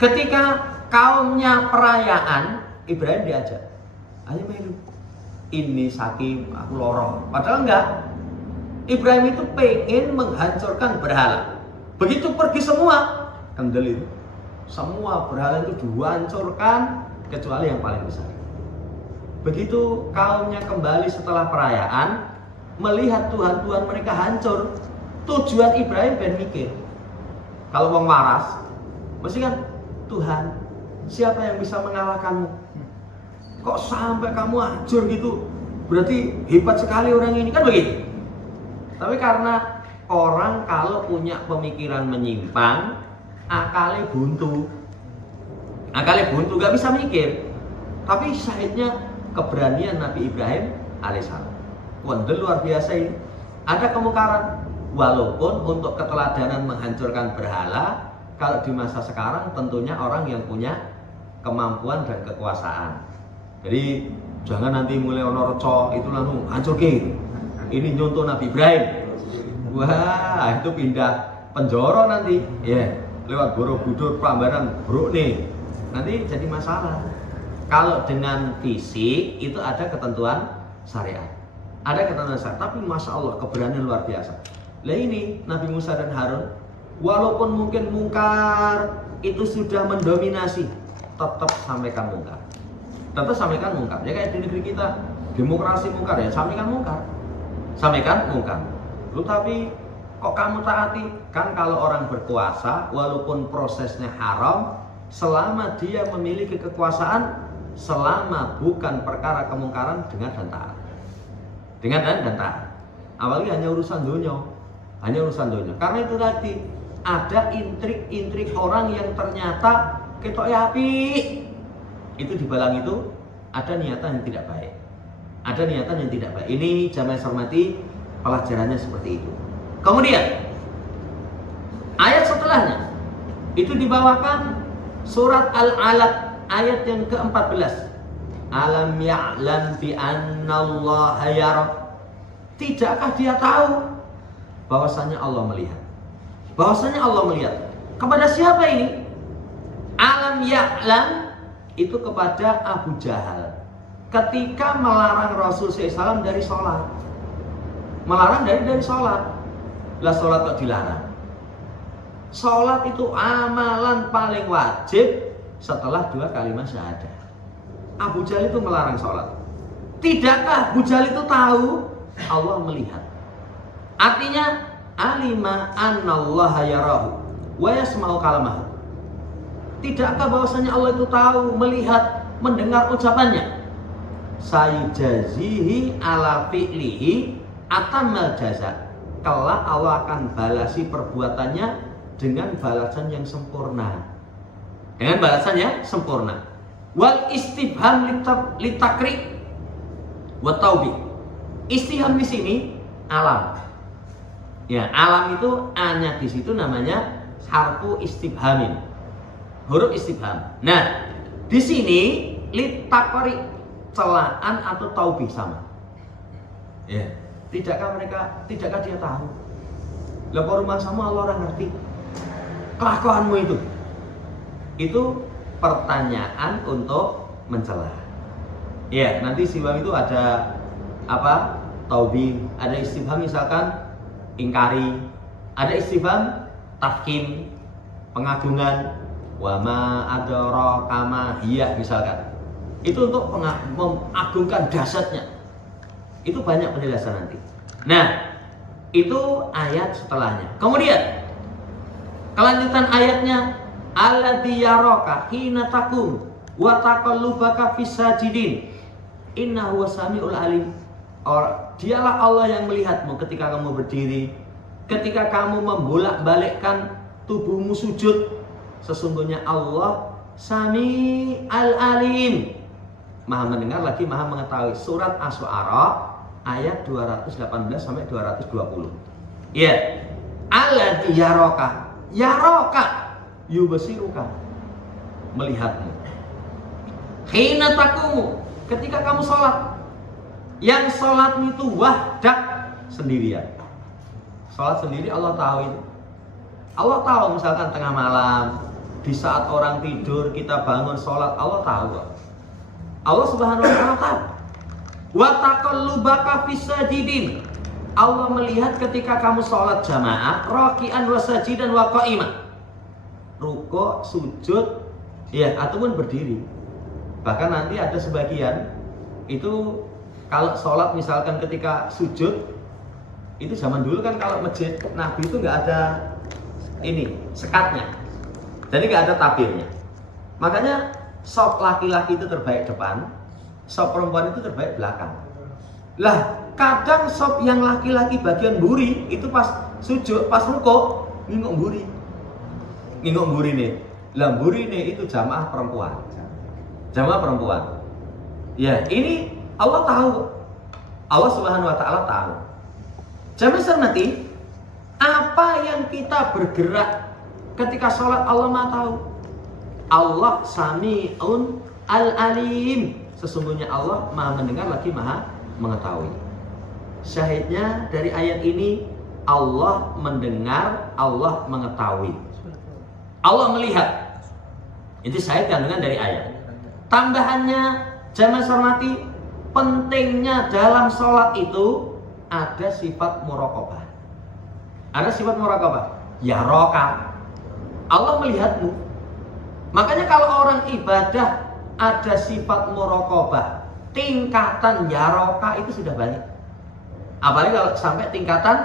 Ketika kaumnya perayaan, Ibrahim diajak, ayo melu, ini saking aku loro. Padahal enggak. Ibrahim itu pengen menghancurkan berhala. Begitu pergi semua, kendel itu, semua berhala itu dihancurkan kecuali yang paling besar. Begitu kaumnya kembali setelah perayaan, melihat Tuhan-Tuhan mereka hancur, tujuan Ibrahim ben mikir, kalau wong waras, mesti kan, Tuhan, siapa yang bisa mengalahkanmu? Kok sampai kamu hancur gitu? Berarti hebat sekali orang ini, kan begitu. Tapi karena orang kalau punya pemikiran menyimpang, akalnya buntu, gak bisa mikir. Tapi syahidnya keberanian Nabi Ibrahim alaihissalam. Wonder luar biasa ini. Ada kemungkaran, walaupun untuk keteladanan menghancurkan berhala, kalau di masa sekarang tentunya orang yang punya kemampuan dan kekuasaan. Jadi jangan nanti mulai ono reco itu langsung hancur gitu. Ini nyontoh Nabi Ibrahim. Wah, itu pindah penjara nanti. Ya, lewat Borobudur, Prambanan, bro nih. Nanti jadi masalah. Kalau dengan fisik itu ada ketentuan syariat. Ada ketentuan syariat, tapi Masya Allah keberanian luar biasa. Lah ini Nabi Musa dan Harun, walaupun mungkin mungkar itu sudah mendominasi, tetap sampaikan mungkar. Tetap sampaikan mungkar. Ya kayak di negeri kita, demokrasi mungkar ya, sampaikan mungkar. Sampaikan mungkar. Lu tapi kok kamu taati? Kan kalau orang berkuasa, walaupun prosesnya haram, selama dia memiliki kekuasaan, selama bukan perkara kemungkaran, dengar dan taat. Dengar dan taat. Apalagi hanya urusan dunia. Hanya urusan dunia. Karena itu tadi ada intrik-intrik orang yang ternyata ketok api. Itu di balang itu ada niatan yang tidak baik. Ada niatan yang tidak baik. Ini jamaah yang hormati, pelajarannya seperti itu. Kemudian ayat setelahnya itu dibawakan surat Al-Alaq ayat yang ke-14. Alam ya'lam bi annallaha yara. Tidakkah dia tahu bahwasanya Allah melihat? Bahwasanya Allah melihat. Kepada siapa ini? Alam ya'lam itu kepada Abu Jahal. Ketika melarang Rasul SAW dari sholat, melarang dari sholat. Lah sholat kok dilarang? Sholat itu amalan paling wajib setelah 2 kalimat syahadah. Abu Jahal itu melarang sholat. Tidakkah Abu Jahal itu tahu Allah melihat? Artinya alima annallaha yarahu wa yasma'u kalamahu. Tidakkah bahwasanya Allah itu tahu, melihat, mendengar ucapannya? Sayujazihi ala fi'lihi atamal jaza. Kelak Allah akan balasi perbuatannya dengan balasan yang sempurna. Dengan balasan yang sempurna. Wal istifham litakri wa taubi. Istifham di sini alam. Ya, alam itu A-nya di situ namanya harfu istifhamin. Huruf istifham. Nah, di sini litakri, celaan atau taubih sama. Ya, tidakkah dia tahu? Lah rumah sama Allah orang ngerti kelakuanmu itu. Itu pertanyaan untuk mencela. Ya, nanti siwam itu ada apa? Taubih, ada istifham misalkan ingkari, ada istifham tafkim, pengagungan, wa ma adraka ma hiya misalkan. Itu untuk mengagungkan dahsyatnya. Itu banyak penjelasan nanti. Nah, itu ayat setelahnya. Kemudian kelanjutan ayatnya, alladzi yaraka hina taqum wa taqallubaka fis sajidin innahu wasamiul alim. Dialah Allah yang melihatmu ketika kamu berdiri, ketika kamu membolak-balikkan tubuhmu sujud. Sesungguhnya Allah Sami al-Alim, Maha mendengar lagi Maha mengetahui. Surat Asy-Syu'ara ayat 218 sampai 220. Ya, alladzi yaraka yubsiruka, melihatmu. Hina taqumu, ketika kamu sholat. Yang sholatmu itu wahdak, sendirian. Sholat sendiri Allah tahu itu. Allah tahu misalkan tengah malam, di saat orang tidur kita bangun sholat, Allah tahu. Allah Subhanahu wa ta'ala tahu. Wa taqallubaka fis sajidin. Allah melihat ketika kamu sholat jamaah, raki'an wa sajidan wa qa'imah. Rukuk, sujud, ya ataupun berdiri. Bahkan nanti ada sebagian itu kalau sholat misalkan ketika sujud, itu zaman dulu kan kalau masjid Nabi itu nggak ada ini sekatnya, jadi nggak ada tabirnya. Makanya sop laki-laki itu terbaik depan, sop perempuan itu terbaik belakang. Lah kadang sop yang laki-laki bagian buri itu pas sujud, pas rukuk nginguk buri nih. Lah buri nih itu jamaah perempuan. Ya ini Allah tahu, Allah Subhanahu wa ta'ala tahu. Jamaah nanti apa yang kita bergerak ketika sholat Allah Maha tahu. Allah Sami'un Al-Alim. Sesungguhnya Allah Maha mendengar lagi Maha mengetahui. Syahidnya dari ayat ini, Allah mendengar, Allah mengetahui, Allah melihat. Itu syahid kandungan dari ayat. Tambahannya jamaah hormati, pentingnya dalam sholat itu ada sifat muraqabah. Ada sifat muraqabah. Ya roka, Allah melihatmu. Makanya kalau orang ibadah ada sifat muraqabah, tingkatan ya roka itu sudah banyak. Apalagi kalau sampai tingkatan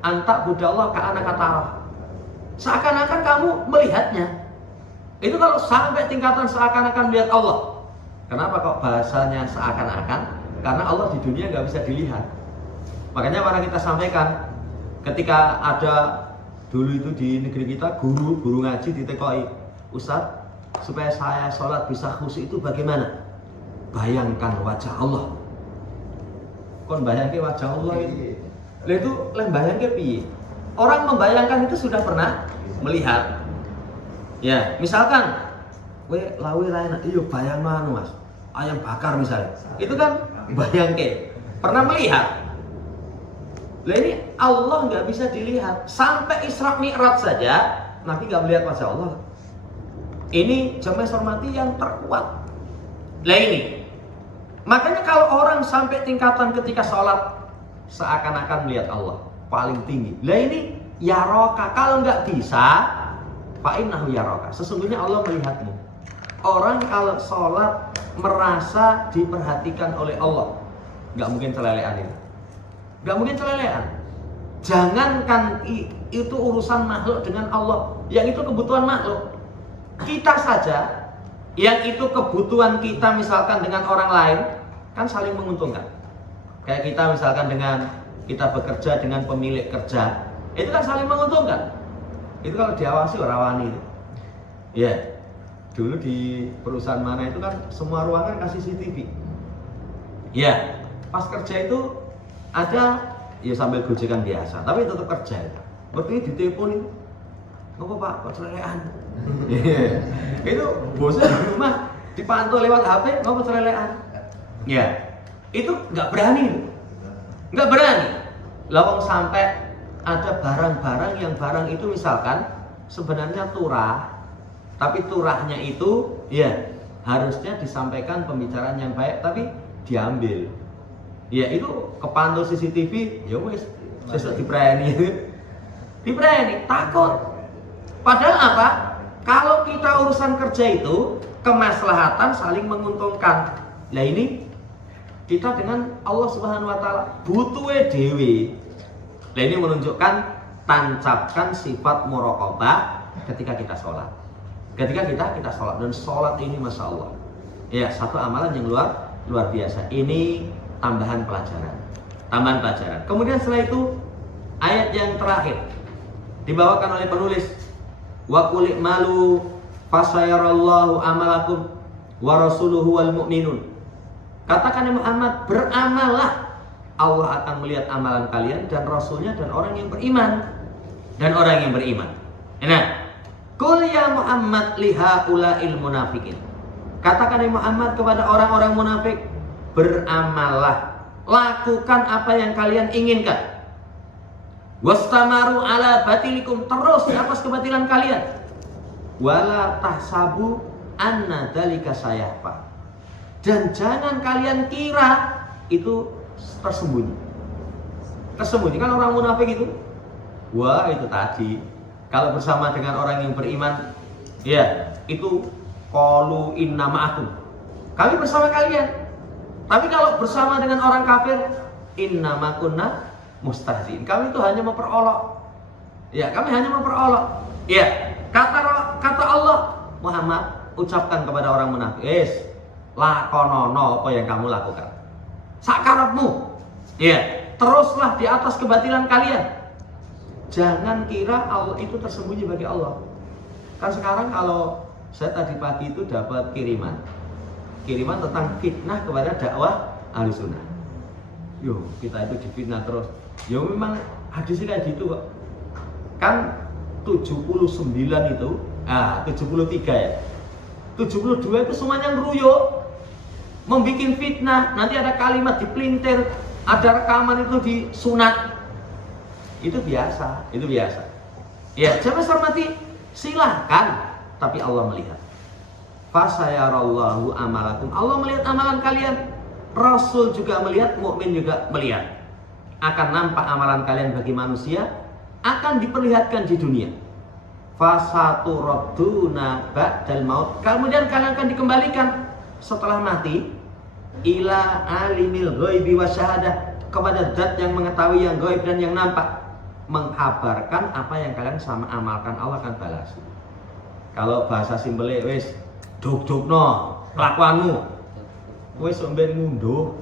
antak budallah ka anak katarah. Seakan-akan kamu melihatnya. Itu kalau sampai tingkatan seakan-akan melihat Allah. Kenapa kok bahasanya seakan-akan? Karena Allah di dunia nggak bisa dilihat. Makanya pernah kita sampaikan, ketika ada dulu itu di negeri kita guru ngaji ditekoi, Ustadz, supaya saya sholat bisa khusyuk itu bagaimana? Bayangkan wajah Allah. Kon bayangke wajah Allah itu. Lah itu bayangke piye? Orang membayangkan itu sudah pernah melihat. Ya, misalkan kowe lawi ra enak, iya bayangno Mas, ayam bakar misalnya. Itu kan bayangke, pernah melihat. Lah ini Allah nggak bisa dilihat. Sampai Isra Mi'raj saja Nabi nggak melihat wajah Allah. Ini jamaah hormati yang terkuat. Lah ini, makanya kalau orang sampai tingkatan ketika sholat seakan-akan melihat Allah paling tinggi. Lah ini yaroka, kalau nggak bisa, fa'innahu yaroka. Sesungguhnya Allah melihatmu. Orang kalau sholat merasa diperhatikan oleh Allah, nggak mungkin celelean itu. Nggak mungkin celelean. Jangankan itu urusan makhluk dengan Allah, yang itu kebutuhan makhluk. Kita saja, yang itu kebutuhan kita misalkan dengan orang lain, kan saling menguntungkan. Kayak kita misalkan dengan kita bekerja dengan pemilik kerja, itu kan saling menguntungkan. Itu kalau diawasi orang wani itu. Ya, dulu di perusahaan mana itu kan semua ruangan kasih CCTV. Ya, pas kerja itu ada ya sambil gojekan biasa, tapi tetap kerja. Berarti ditelepon itu, "Apa Pak, kok celelean?" Itu bosnya di rumah dipantau lewat HP, "Ngapa celelean?" Ya, itu nggak berani. Nggak berani. Lawang sampai ada barang-barang yang barang itu misalkan sebenarnya turah, tapi turahnya itu ya harusnya disampaikan pembicaraan yang baik, tapi diambil. Ya itu kepantau CCTV, ya wes sesuk dipreni. Dipreni, takut. Padahal apa? Kalau kita urusan kerja itu kemaslahatan saling menguntungkan. Nah ini kita dengan Allah Subhanahu wa taala butuhe dhewe. Nah ini menunjukkan tancapkan sifat muraqabah ketika kita sholat. Ketika kita sholat, dan sholat ini masya Allah, ya satu amalan yang luar biasa. Ini tambahan pelajaran. Kemudian setelah itu ayat yang terakhir dibawakan oleh penulis, wa qul malu fasayarallahu amalakum wa rasuluhu wal mu'minun. Katakan Muhammad, beramallah, Allah akan melihat amalan kalian dan Rasulnya dan orang yang beriman. Nah, qul ya Muhammad lihaula'il munafikin. Katakan ya Muhammad kepada orang-orang munafik, beramallah, lakukan apa yang kalian inginkan. Wastamaru ala batilikum, terus di atas kebatilan kalian. Wala tahsabu anna dzalika sayahfa. Dan jangan kalian kira itu tersembunyi. Tersembunyi kan orang munafik itu. Wah, itu tadi kalau bersama dengan orang yang beriman, ya, itu qalu inna ma'akum. Kami bersama kalian. Tapi kalau bersama dengan orang kafir, inna ma kunna mustahziin. Kami itu hanya memperolok. Ya, kami hanya memperolok. Ya, kata Allah, Muhammad ucapkan kepada orang munafik, lakonono apa yang kamu lakukan. Sakarapmu. Ya, teruslah di atas kebatilan kalian. Jangan kira Allah itu tersembunyi bagi Allah. Kan sekarang kalau saya tadi pagi itu dapat kiriman tentang fitnah kepada dakwah Ahlussunnah. Yo, kita itu difitnah terus. Yo, memang hadisnya kayak gitu kok. Kan 79 itu, 73 ya. 72 itu semuanya ngeruyo, membikin fitnah. Nanti ada kalimat dipelintir, ada rekaman itu disunat. Itu biasa. Ya, jangan hormati, silahkan, tapi Allah melihat. Fasayarallahu amalakum. Allah melihat amalan kalian. Rasul juga melihat, mukmin juga melihat. Akan nampak amalan kalian bagi manusia, akan diperlihatkan di dunia. Fasaturadduna ba'dal maut. Kemudian kalian akan dikembalikan setelah mati ila alimil ghaibi wasyahadah, kepada zat yang mengetahui yang gaib dan yang nampak, menghabarkan apa yang kalian sama amalkan, Allah akan balas. Kalau bahasa simpelnya wis duk-dukno kelakuanmu, wis sampeyan ngunduh,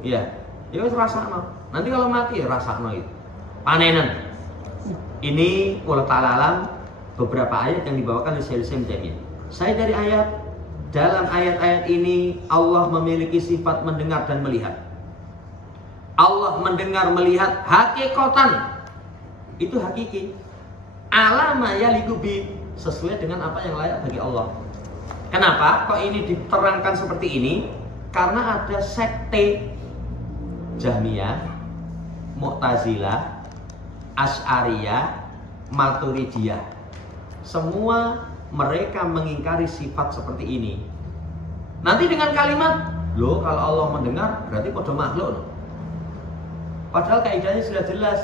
ya wis rasakno. Nanti kalau mati ya rasakno itu. Panenan. Ini Allah Ta'ala alam beberapa ayat yang dibawakan oleh Syekh Taimiyah. Saya dari dalam ayat-ayat ini Allah memiliki sifat mendengar dan melihat. Allah mendengar melihat hakikatan, itu hakiki. Alama yaliku bi, sesuai dengan apa yang layak bagi Allah. Kenapa kok ini diterangkan seperti ini? Karena ada sekte Jahmiyah, Mu'tazilah, Asy'ariyah, Maturidiyah. Semua mereka mengingkari sifat seperti ini. Nanti dengan kalimat, loh kalau Allah mendengar berarti pada makhluk loh. Padahal kaidahnya sudah jelas,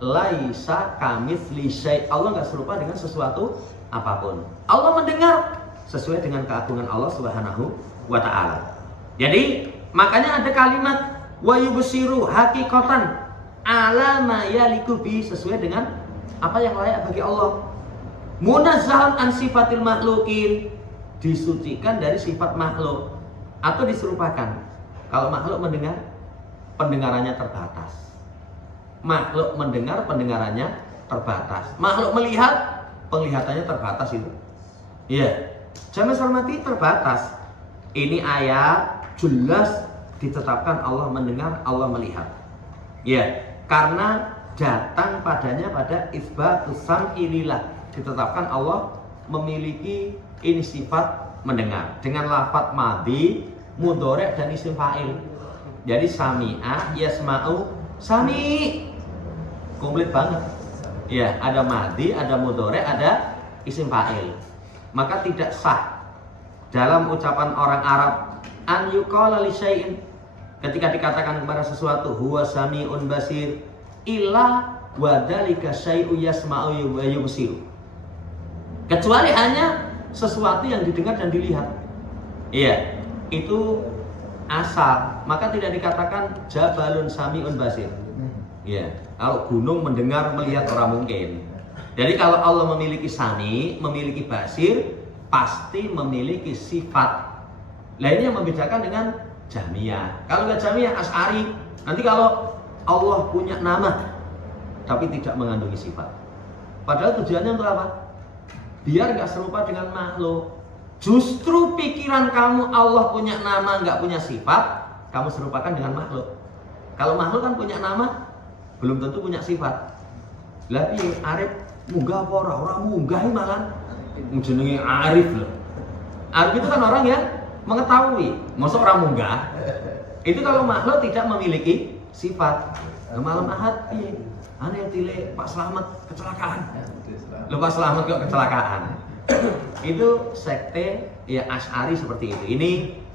laisa kamitsli syai'. Allah enggak serupa dengan sesuatu apapun. Allah mendengar sesuai dengan keagungan Allah Subhanahu wa taala. Jadi, makanya ada kalimat wa yubsiru haqiqatan ala ma yaliku bi, sesuai dengan apa yang layak bagi Allah. Munazzahun an sifatil makhlukin, disucikan dari sifat makhluk atau diserupakan. Kalau makhluk mendengar, pendengarannya terbatas. Makhluk mendengar, pendengarannya terbatas. Makhluk melihat, penglihatannya terbatas itu. Iya. Jamaah hormati, terbatas. Ini ayat jelas ditetapkan Allah mendengar, Allah melihat. Iya, karena datang padanya pada isbatus sam'i lillah, ditetapkan Allah memiliki ini sifat mendengar dengan lafadz madhi, mudhari' dan isim fa'il. Jadi sami'a yasma'u sami, komplit banget. Ya, ada madhi, ada mudhari', ada isim fa'il. Maka tidak sah dalam ucapan orang Arab an yuqala li syai'in, ketika dikatakan kepada sesuatu huwa sami'un basir, illa wa dzalika syai'u yasma'u wa yubsiru, kecuali hanya sesuatu yang didengar dan dilihat. Iya, itu asal. Maka tidak dikatakan jabalun sami'un basir. Iya, kalau gunung mendengar melihat orang mungkin. Jadi kalau Allah memiliki sami, memiliki basir, pasti memiliki sifat. Lainnya membedakan dengan Jahmiyah. Kalau nggak Jahmiyah, Asy'ari. Nanti kalau Allah punya nama tapi tidak mengandungi sifat, padahal tujuannya untuk apa? Biar nggak serupa dengan makhluk. Justru pikiran kamu Allah punya nama nggak punya sifat, kamu serupakan dengan makhluk. Kalau makhluk kan punya nama, belum tentu punya sifat. Tapi arif munggah apa ora munggah malah jenenge arif loh. Arif itu kan orang yang mengetahui, masuk orang munggah. Itu kalau makhluk tidak memiliki sifat. Nah, malam ahad, iya. Aneh tile Pak Slamet kecelakaan. Loh Pak Slamet kok kecelakaan? Itu sekte ya Asy'ari seperti itu. Ini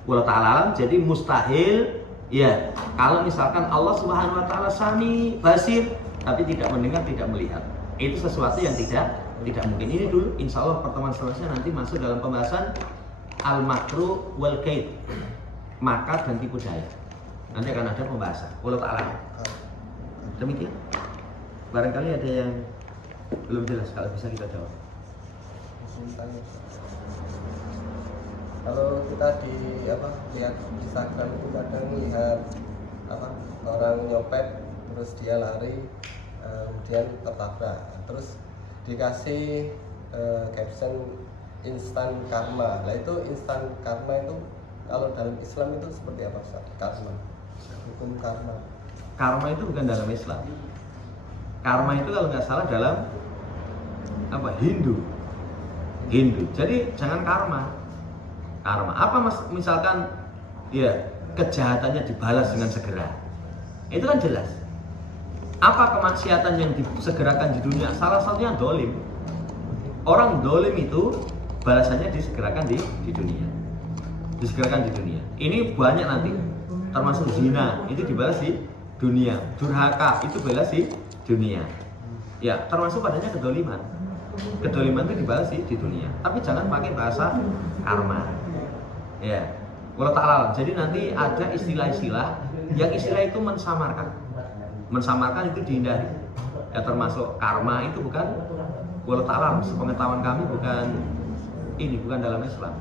wallahu ta'ala alam, jadi mustahil ya kalau misalkan Allah Subhanahu wa taala sami basir tapi tidak mendengar, tidak melihat. Itu sesuatu yang tidak mungkin. Ini dulu insya Allah pertemuan selanjutnya nanti masuk dalam pembahasan al-makru wal kaid, makar dan tipu daya. Nanti akan ada pembahasan. Wallahu ta'ala. Demikian. Barangkali ada yang belum jelas, kalau bisa kita jawab. Kalau kita lihat di Instagram itu kadang lihat orang nyopet terus dia lari kemudian tertabrak, terus dikasih caption instan karma. Nah itu instan karma itu kalau dalam Islam itu seperti apa Ustaz? Karma, hukum karma. Karma itu bukan dalam Islam. Karma itu kalau nggak salah dalam Hindu. Jadi jangan karma. Apa misalkan ya kejahatannya dibalas dengan segera. Itu kan jelas. Apa kemaksiatan yang disegerakan di dunia? Salah satunya dolim. Orang dolim itu balasannya disegerakan di dunia. Disegerakan di dunia. Ini banyak nanti. Termasuk zina itu dibalas di dunia. Durhaka itu balas di dunia. Ya, termasuk padanya kedoliman. Kedoliman itu dibalas di dunia. Tapi jangan pakai bahasa karma. Ya, wallahu ta'ala. Jadi nanti ada istilah-istilah yang istilah itu mensamarkan. Mensamarkan itu dihindari. Ya termasuk karma itu bukan, wallahu ta'ala, sepengetahuan kami bukan dalam Islam.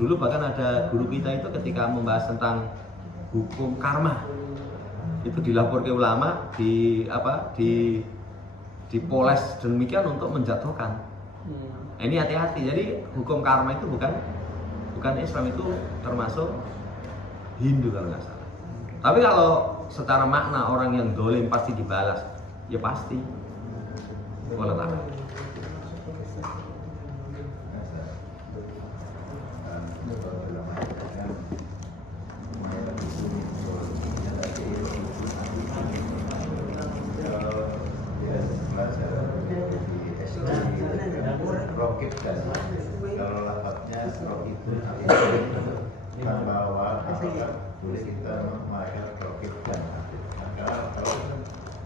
Dulu bahkan ada guru kita itu ketika membahas tentang hukum karma itu dilapor ke ulama, dipoles demikian untuk menjatuhkan. Ini hati-hati. Jadi hukum karma itu bukan Islam, itu termasuk Hindu kalau nggak salah. Tapi kalau secara makna orang yang dolim pasti dibalas, ya pasti. Wallahu ta'ala. Rokib dan kalau lafadznya rokib bahwa boleh kita memakai rokib dan karena kalau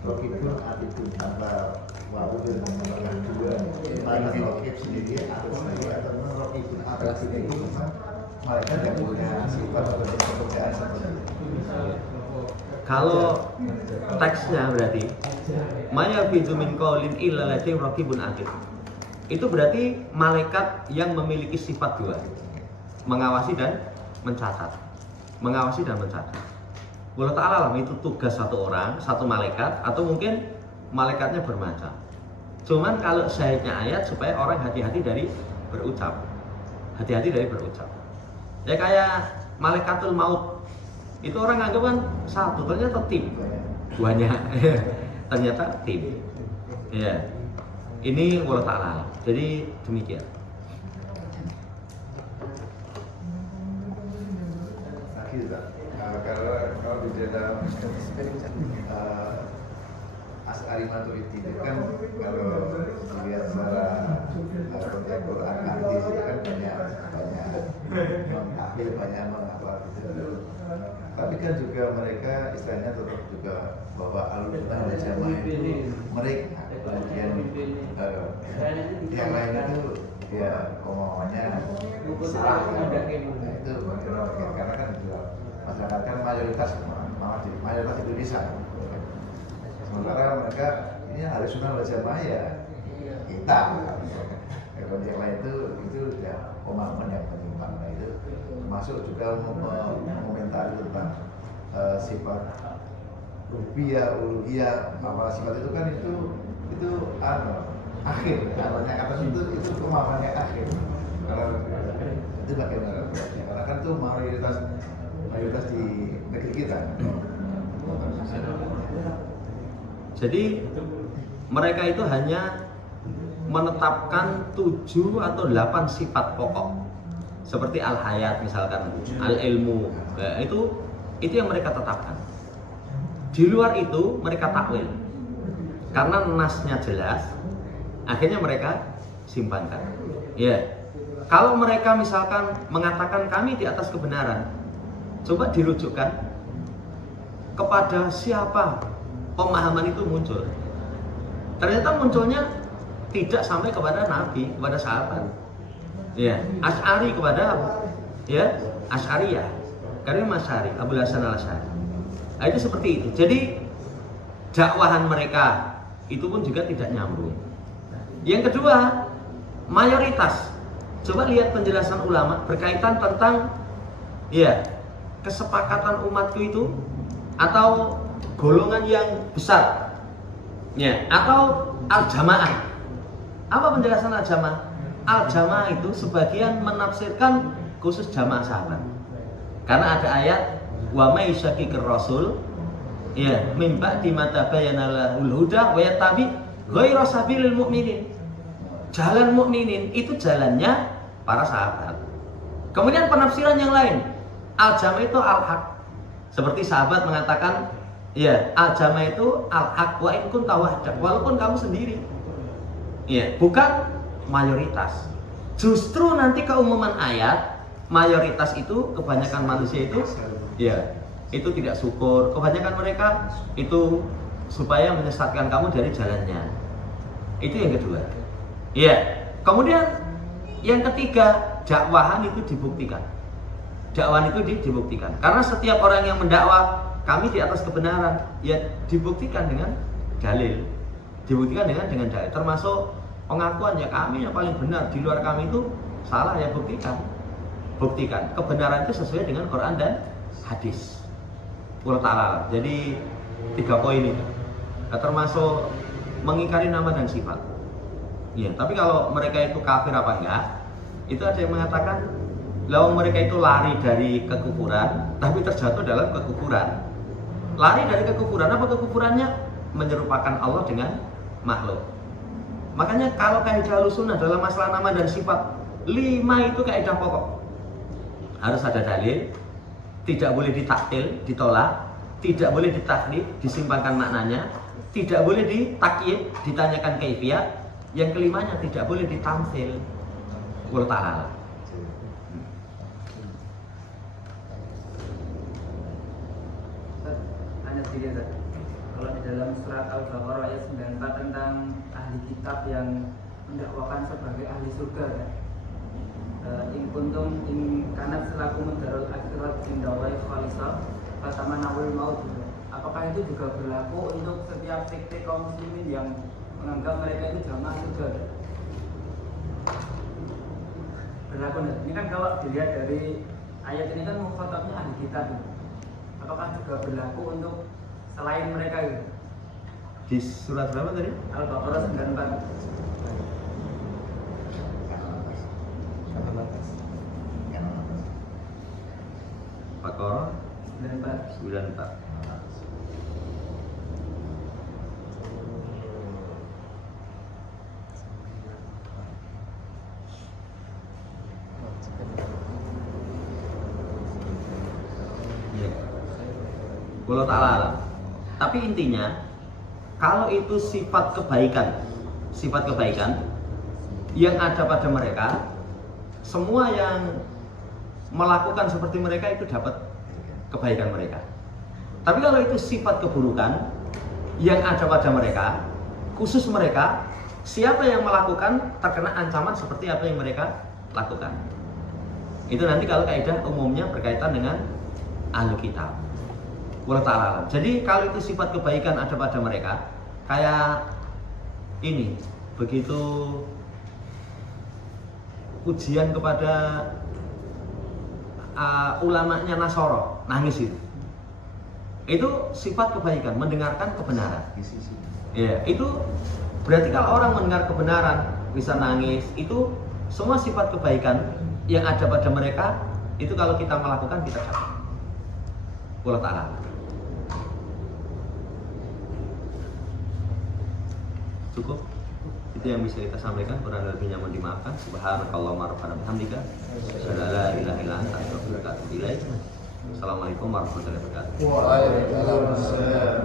rokib pun itu tanpa wawu dan menggunakan dua mana rokib sendiri atau sendiri atau rokib pun ada sendiri mereka tidak punya sifat atau pekerjaan seperti itu. Kalau teksnya berarti maya fizu min qaulin illa ladai raqibun atid. Itu berarti malaikat yang memiliki sifat dua, mengawasi dan mencatat. Mengawasi dan mencatat. Wallahu ta'ala itu tugas satu orang, satu malaikat, atau mungkin malaikatnya bermacam. Cuman kalau syahidnya ayat supaya orang hati-hati dari berucap. Hati-hati dari berucap. Ya kayak malaikatul maut. Itu orang anggap kan satu, ternyata tim. Banyak. Ternyata tim. Ya. Ini wallahu ta'ala. Jadi demikian. Kalau di dalam Asy'ari Maturidi itu kan kalau dilihat secara Quran hadis itu kan banyak mengambil banyak mengapa gitu. Tapi kan juga mereka istilahnya tetap juga bahwa al-sunnah wal jamaah itu mereka kemudian yang lain itu ya omongannya silahkan. Nah itu karena kan juga masyarakat kan mayoritas Indonesia. Sementara mereka ini harus sunnah wal jamaah ya kita. Kalau yang lain itu ya pemahaman yang menyimpang. Nah itu termasuk juga mengomentari tentang sifat rububiyah, uluhiyah, apa sifat itu kan itu akhir. Namanya kata itu pemahaman yang akhir. Kalau itu bagaimana? Karena kan itu mayoritas di negeri kita. Jadi mereka itu hanya menetapkan 7 atau 8 sifat pokok. seperti al-hayat misalkan, al-ilmu, ya, itu yang mereka tetapkan. Di luar itu mereka takwil karena nasnya jelas, akhirnya mereka simpankan. Ya, kalau mereka misalkan mengatakan kami di atas kebenaran, coba dirujukkan kepada siapa pemahaman itu muncul. Ternyata munculnya tidak sampai kepada Nabi, kepada sahabat. Ya, Asy'ari kepada ya Asy'ariyah. Karena Masyari, Abu Hasan al-Asy'ari. Nah, itu seperti itu. Jadi dakwahan mereka itu pun juga tidak nyambung. Yang kedua, mayoritas. Coba lihat penjelasan ulama berkaitan tentang ya kesepakatan umatku itu atau golongan yang besar. Ya, atau al-jamaah. Apa penjelasan al-jamaah? Al-jamaah itu sebagian menafsirkan khusus jamaah sahabat. Karena ada ayat wa may yushaqiqir rasul ya min ba'di ma tabayyana lahul huda wa yattabi ghayra sabilil mu'minin. Jalan mukminin itu jalannya para sahabat. Kemudian penafsiran yang lain, al-jamaah itu al-haq. Seperti sahabat mengatakan, ya, al-jamaah itu al-haq wa in kunta wahdak, walaupun kamu sendiri. Ya, bukan mayoritas. Justru nanti keumuman ayat, mayoritas itu kebanyakan manusia itu ya, itu tidak syukur. Kebanyakan mereka itu supaya menyesatkan kamu dari jalannya. Itu yang kedua. Ya, kemudian yang ketiga, dakwahan itu dibuktikan. Dakwahan itu dibuktikan. Karena setiap orang yang mendakwah kami di atas kebenaran, ya dibuktikan dengan dalil. Dibuktikan dengan dalil. Termasuk pengakuan ya kami yang paling benar, di luar kami itu salah, ya buktikan. Buktikan. Kebenaran itu sesuai dengan Quran dan hadis. Allah Ta'ala. Jadi 3 poin itu. Nah, termasuk mengingkari nama dan sifat. Ya, tapi kalau mereka itu kafir apa enggak? Itu ada yang mengatakan lawan mereka itu lari dari kekufuran, tapi terjatuh dalam kekufuran. Lari dari kekufuran, apa kekufurannya? Menyerupakan Allah dengan makhluk. Makanya kalau kaidah Ahlussunnah dalam masalah nama dan sifat 5 itu kaidah pokok. Harus ada dalil, tidak boleh ditaktil, ditolak, tidak boleh ditahrif, disimpangkan maknanya, tidak boleh ditakyid, ditanyakan kaifiyah. Yang kelimanya tidak boleh ditamsil. Wallahu ta'ala. Hanya sedikit Ustaz. Kalau di dalam surat Al-Baqarah ayat 94 tentang ahli kitab yang mendakwakan sebagai ahli surga kan. In kuntum in kanat selaku darul akhirat indallahi khalisah fatamanawul maut. Apakah itu juga berlaku untuk setiap sekte kaum muslimin yang menganggap mereka itu jamaah surga? Berlaku enggak? Ini kan kalau dilihat dari ayat ini kan mukhatabnya ahli kitab. Apakah juga berlaku untuk selain mereka itu? Di surat berapa tadi? Al-Baqarah 94. Baqarah 94. 94. Wallahu ta'ala. Tapi intinya kalau itu sifat kebaikan yang ada pada mereka, semua yang melakukan seperti mereka itu dapat kebaikan mereka. Tapi kalau itu sifat keburukan yang ada pada mereka, khusus mereka, siapa yang melakukan terkena ancaman seperti apa yang mereka lakukan. Itu nanti kalau kaidah umumnya berkaitan dengan ahli kitab. Wallahu ta'ala. Jadi kalau itu sifat kebaikan ada pada mereka, kayak ini, begitu ujian kepada ulamanya Nasoro, nangis itu. Itu sifat kebaikan, mendengarkan kebenaran. Ya, itu berarti kalau orang mendengar kebenaran bisa nangis, itu semua sifat kebaikan yang ada pada mereka, itu kalau kita melakukan kita dapat. Wallahu ta'ala. Cukup? Itu yang bisa kita sampaikan, kurang lebihnya mohon dimaafkan. Subhanakallahumma rabbana bihamdika asyhadu an la ilaha illa anta astaghfiruka wa atubu ilaik. Assalamualaikum warahmatullahi wabarakatuh. Waalaikumsalam.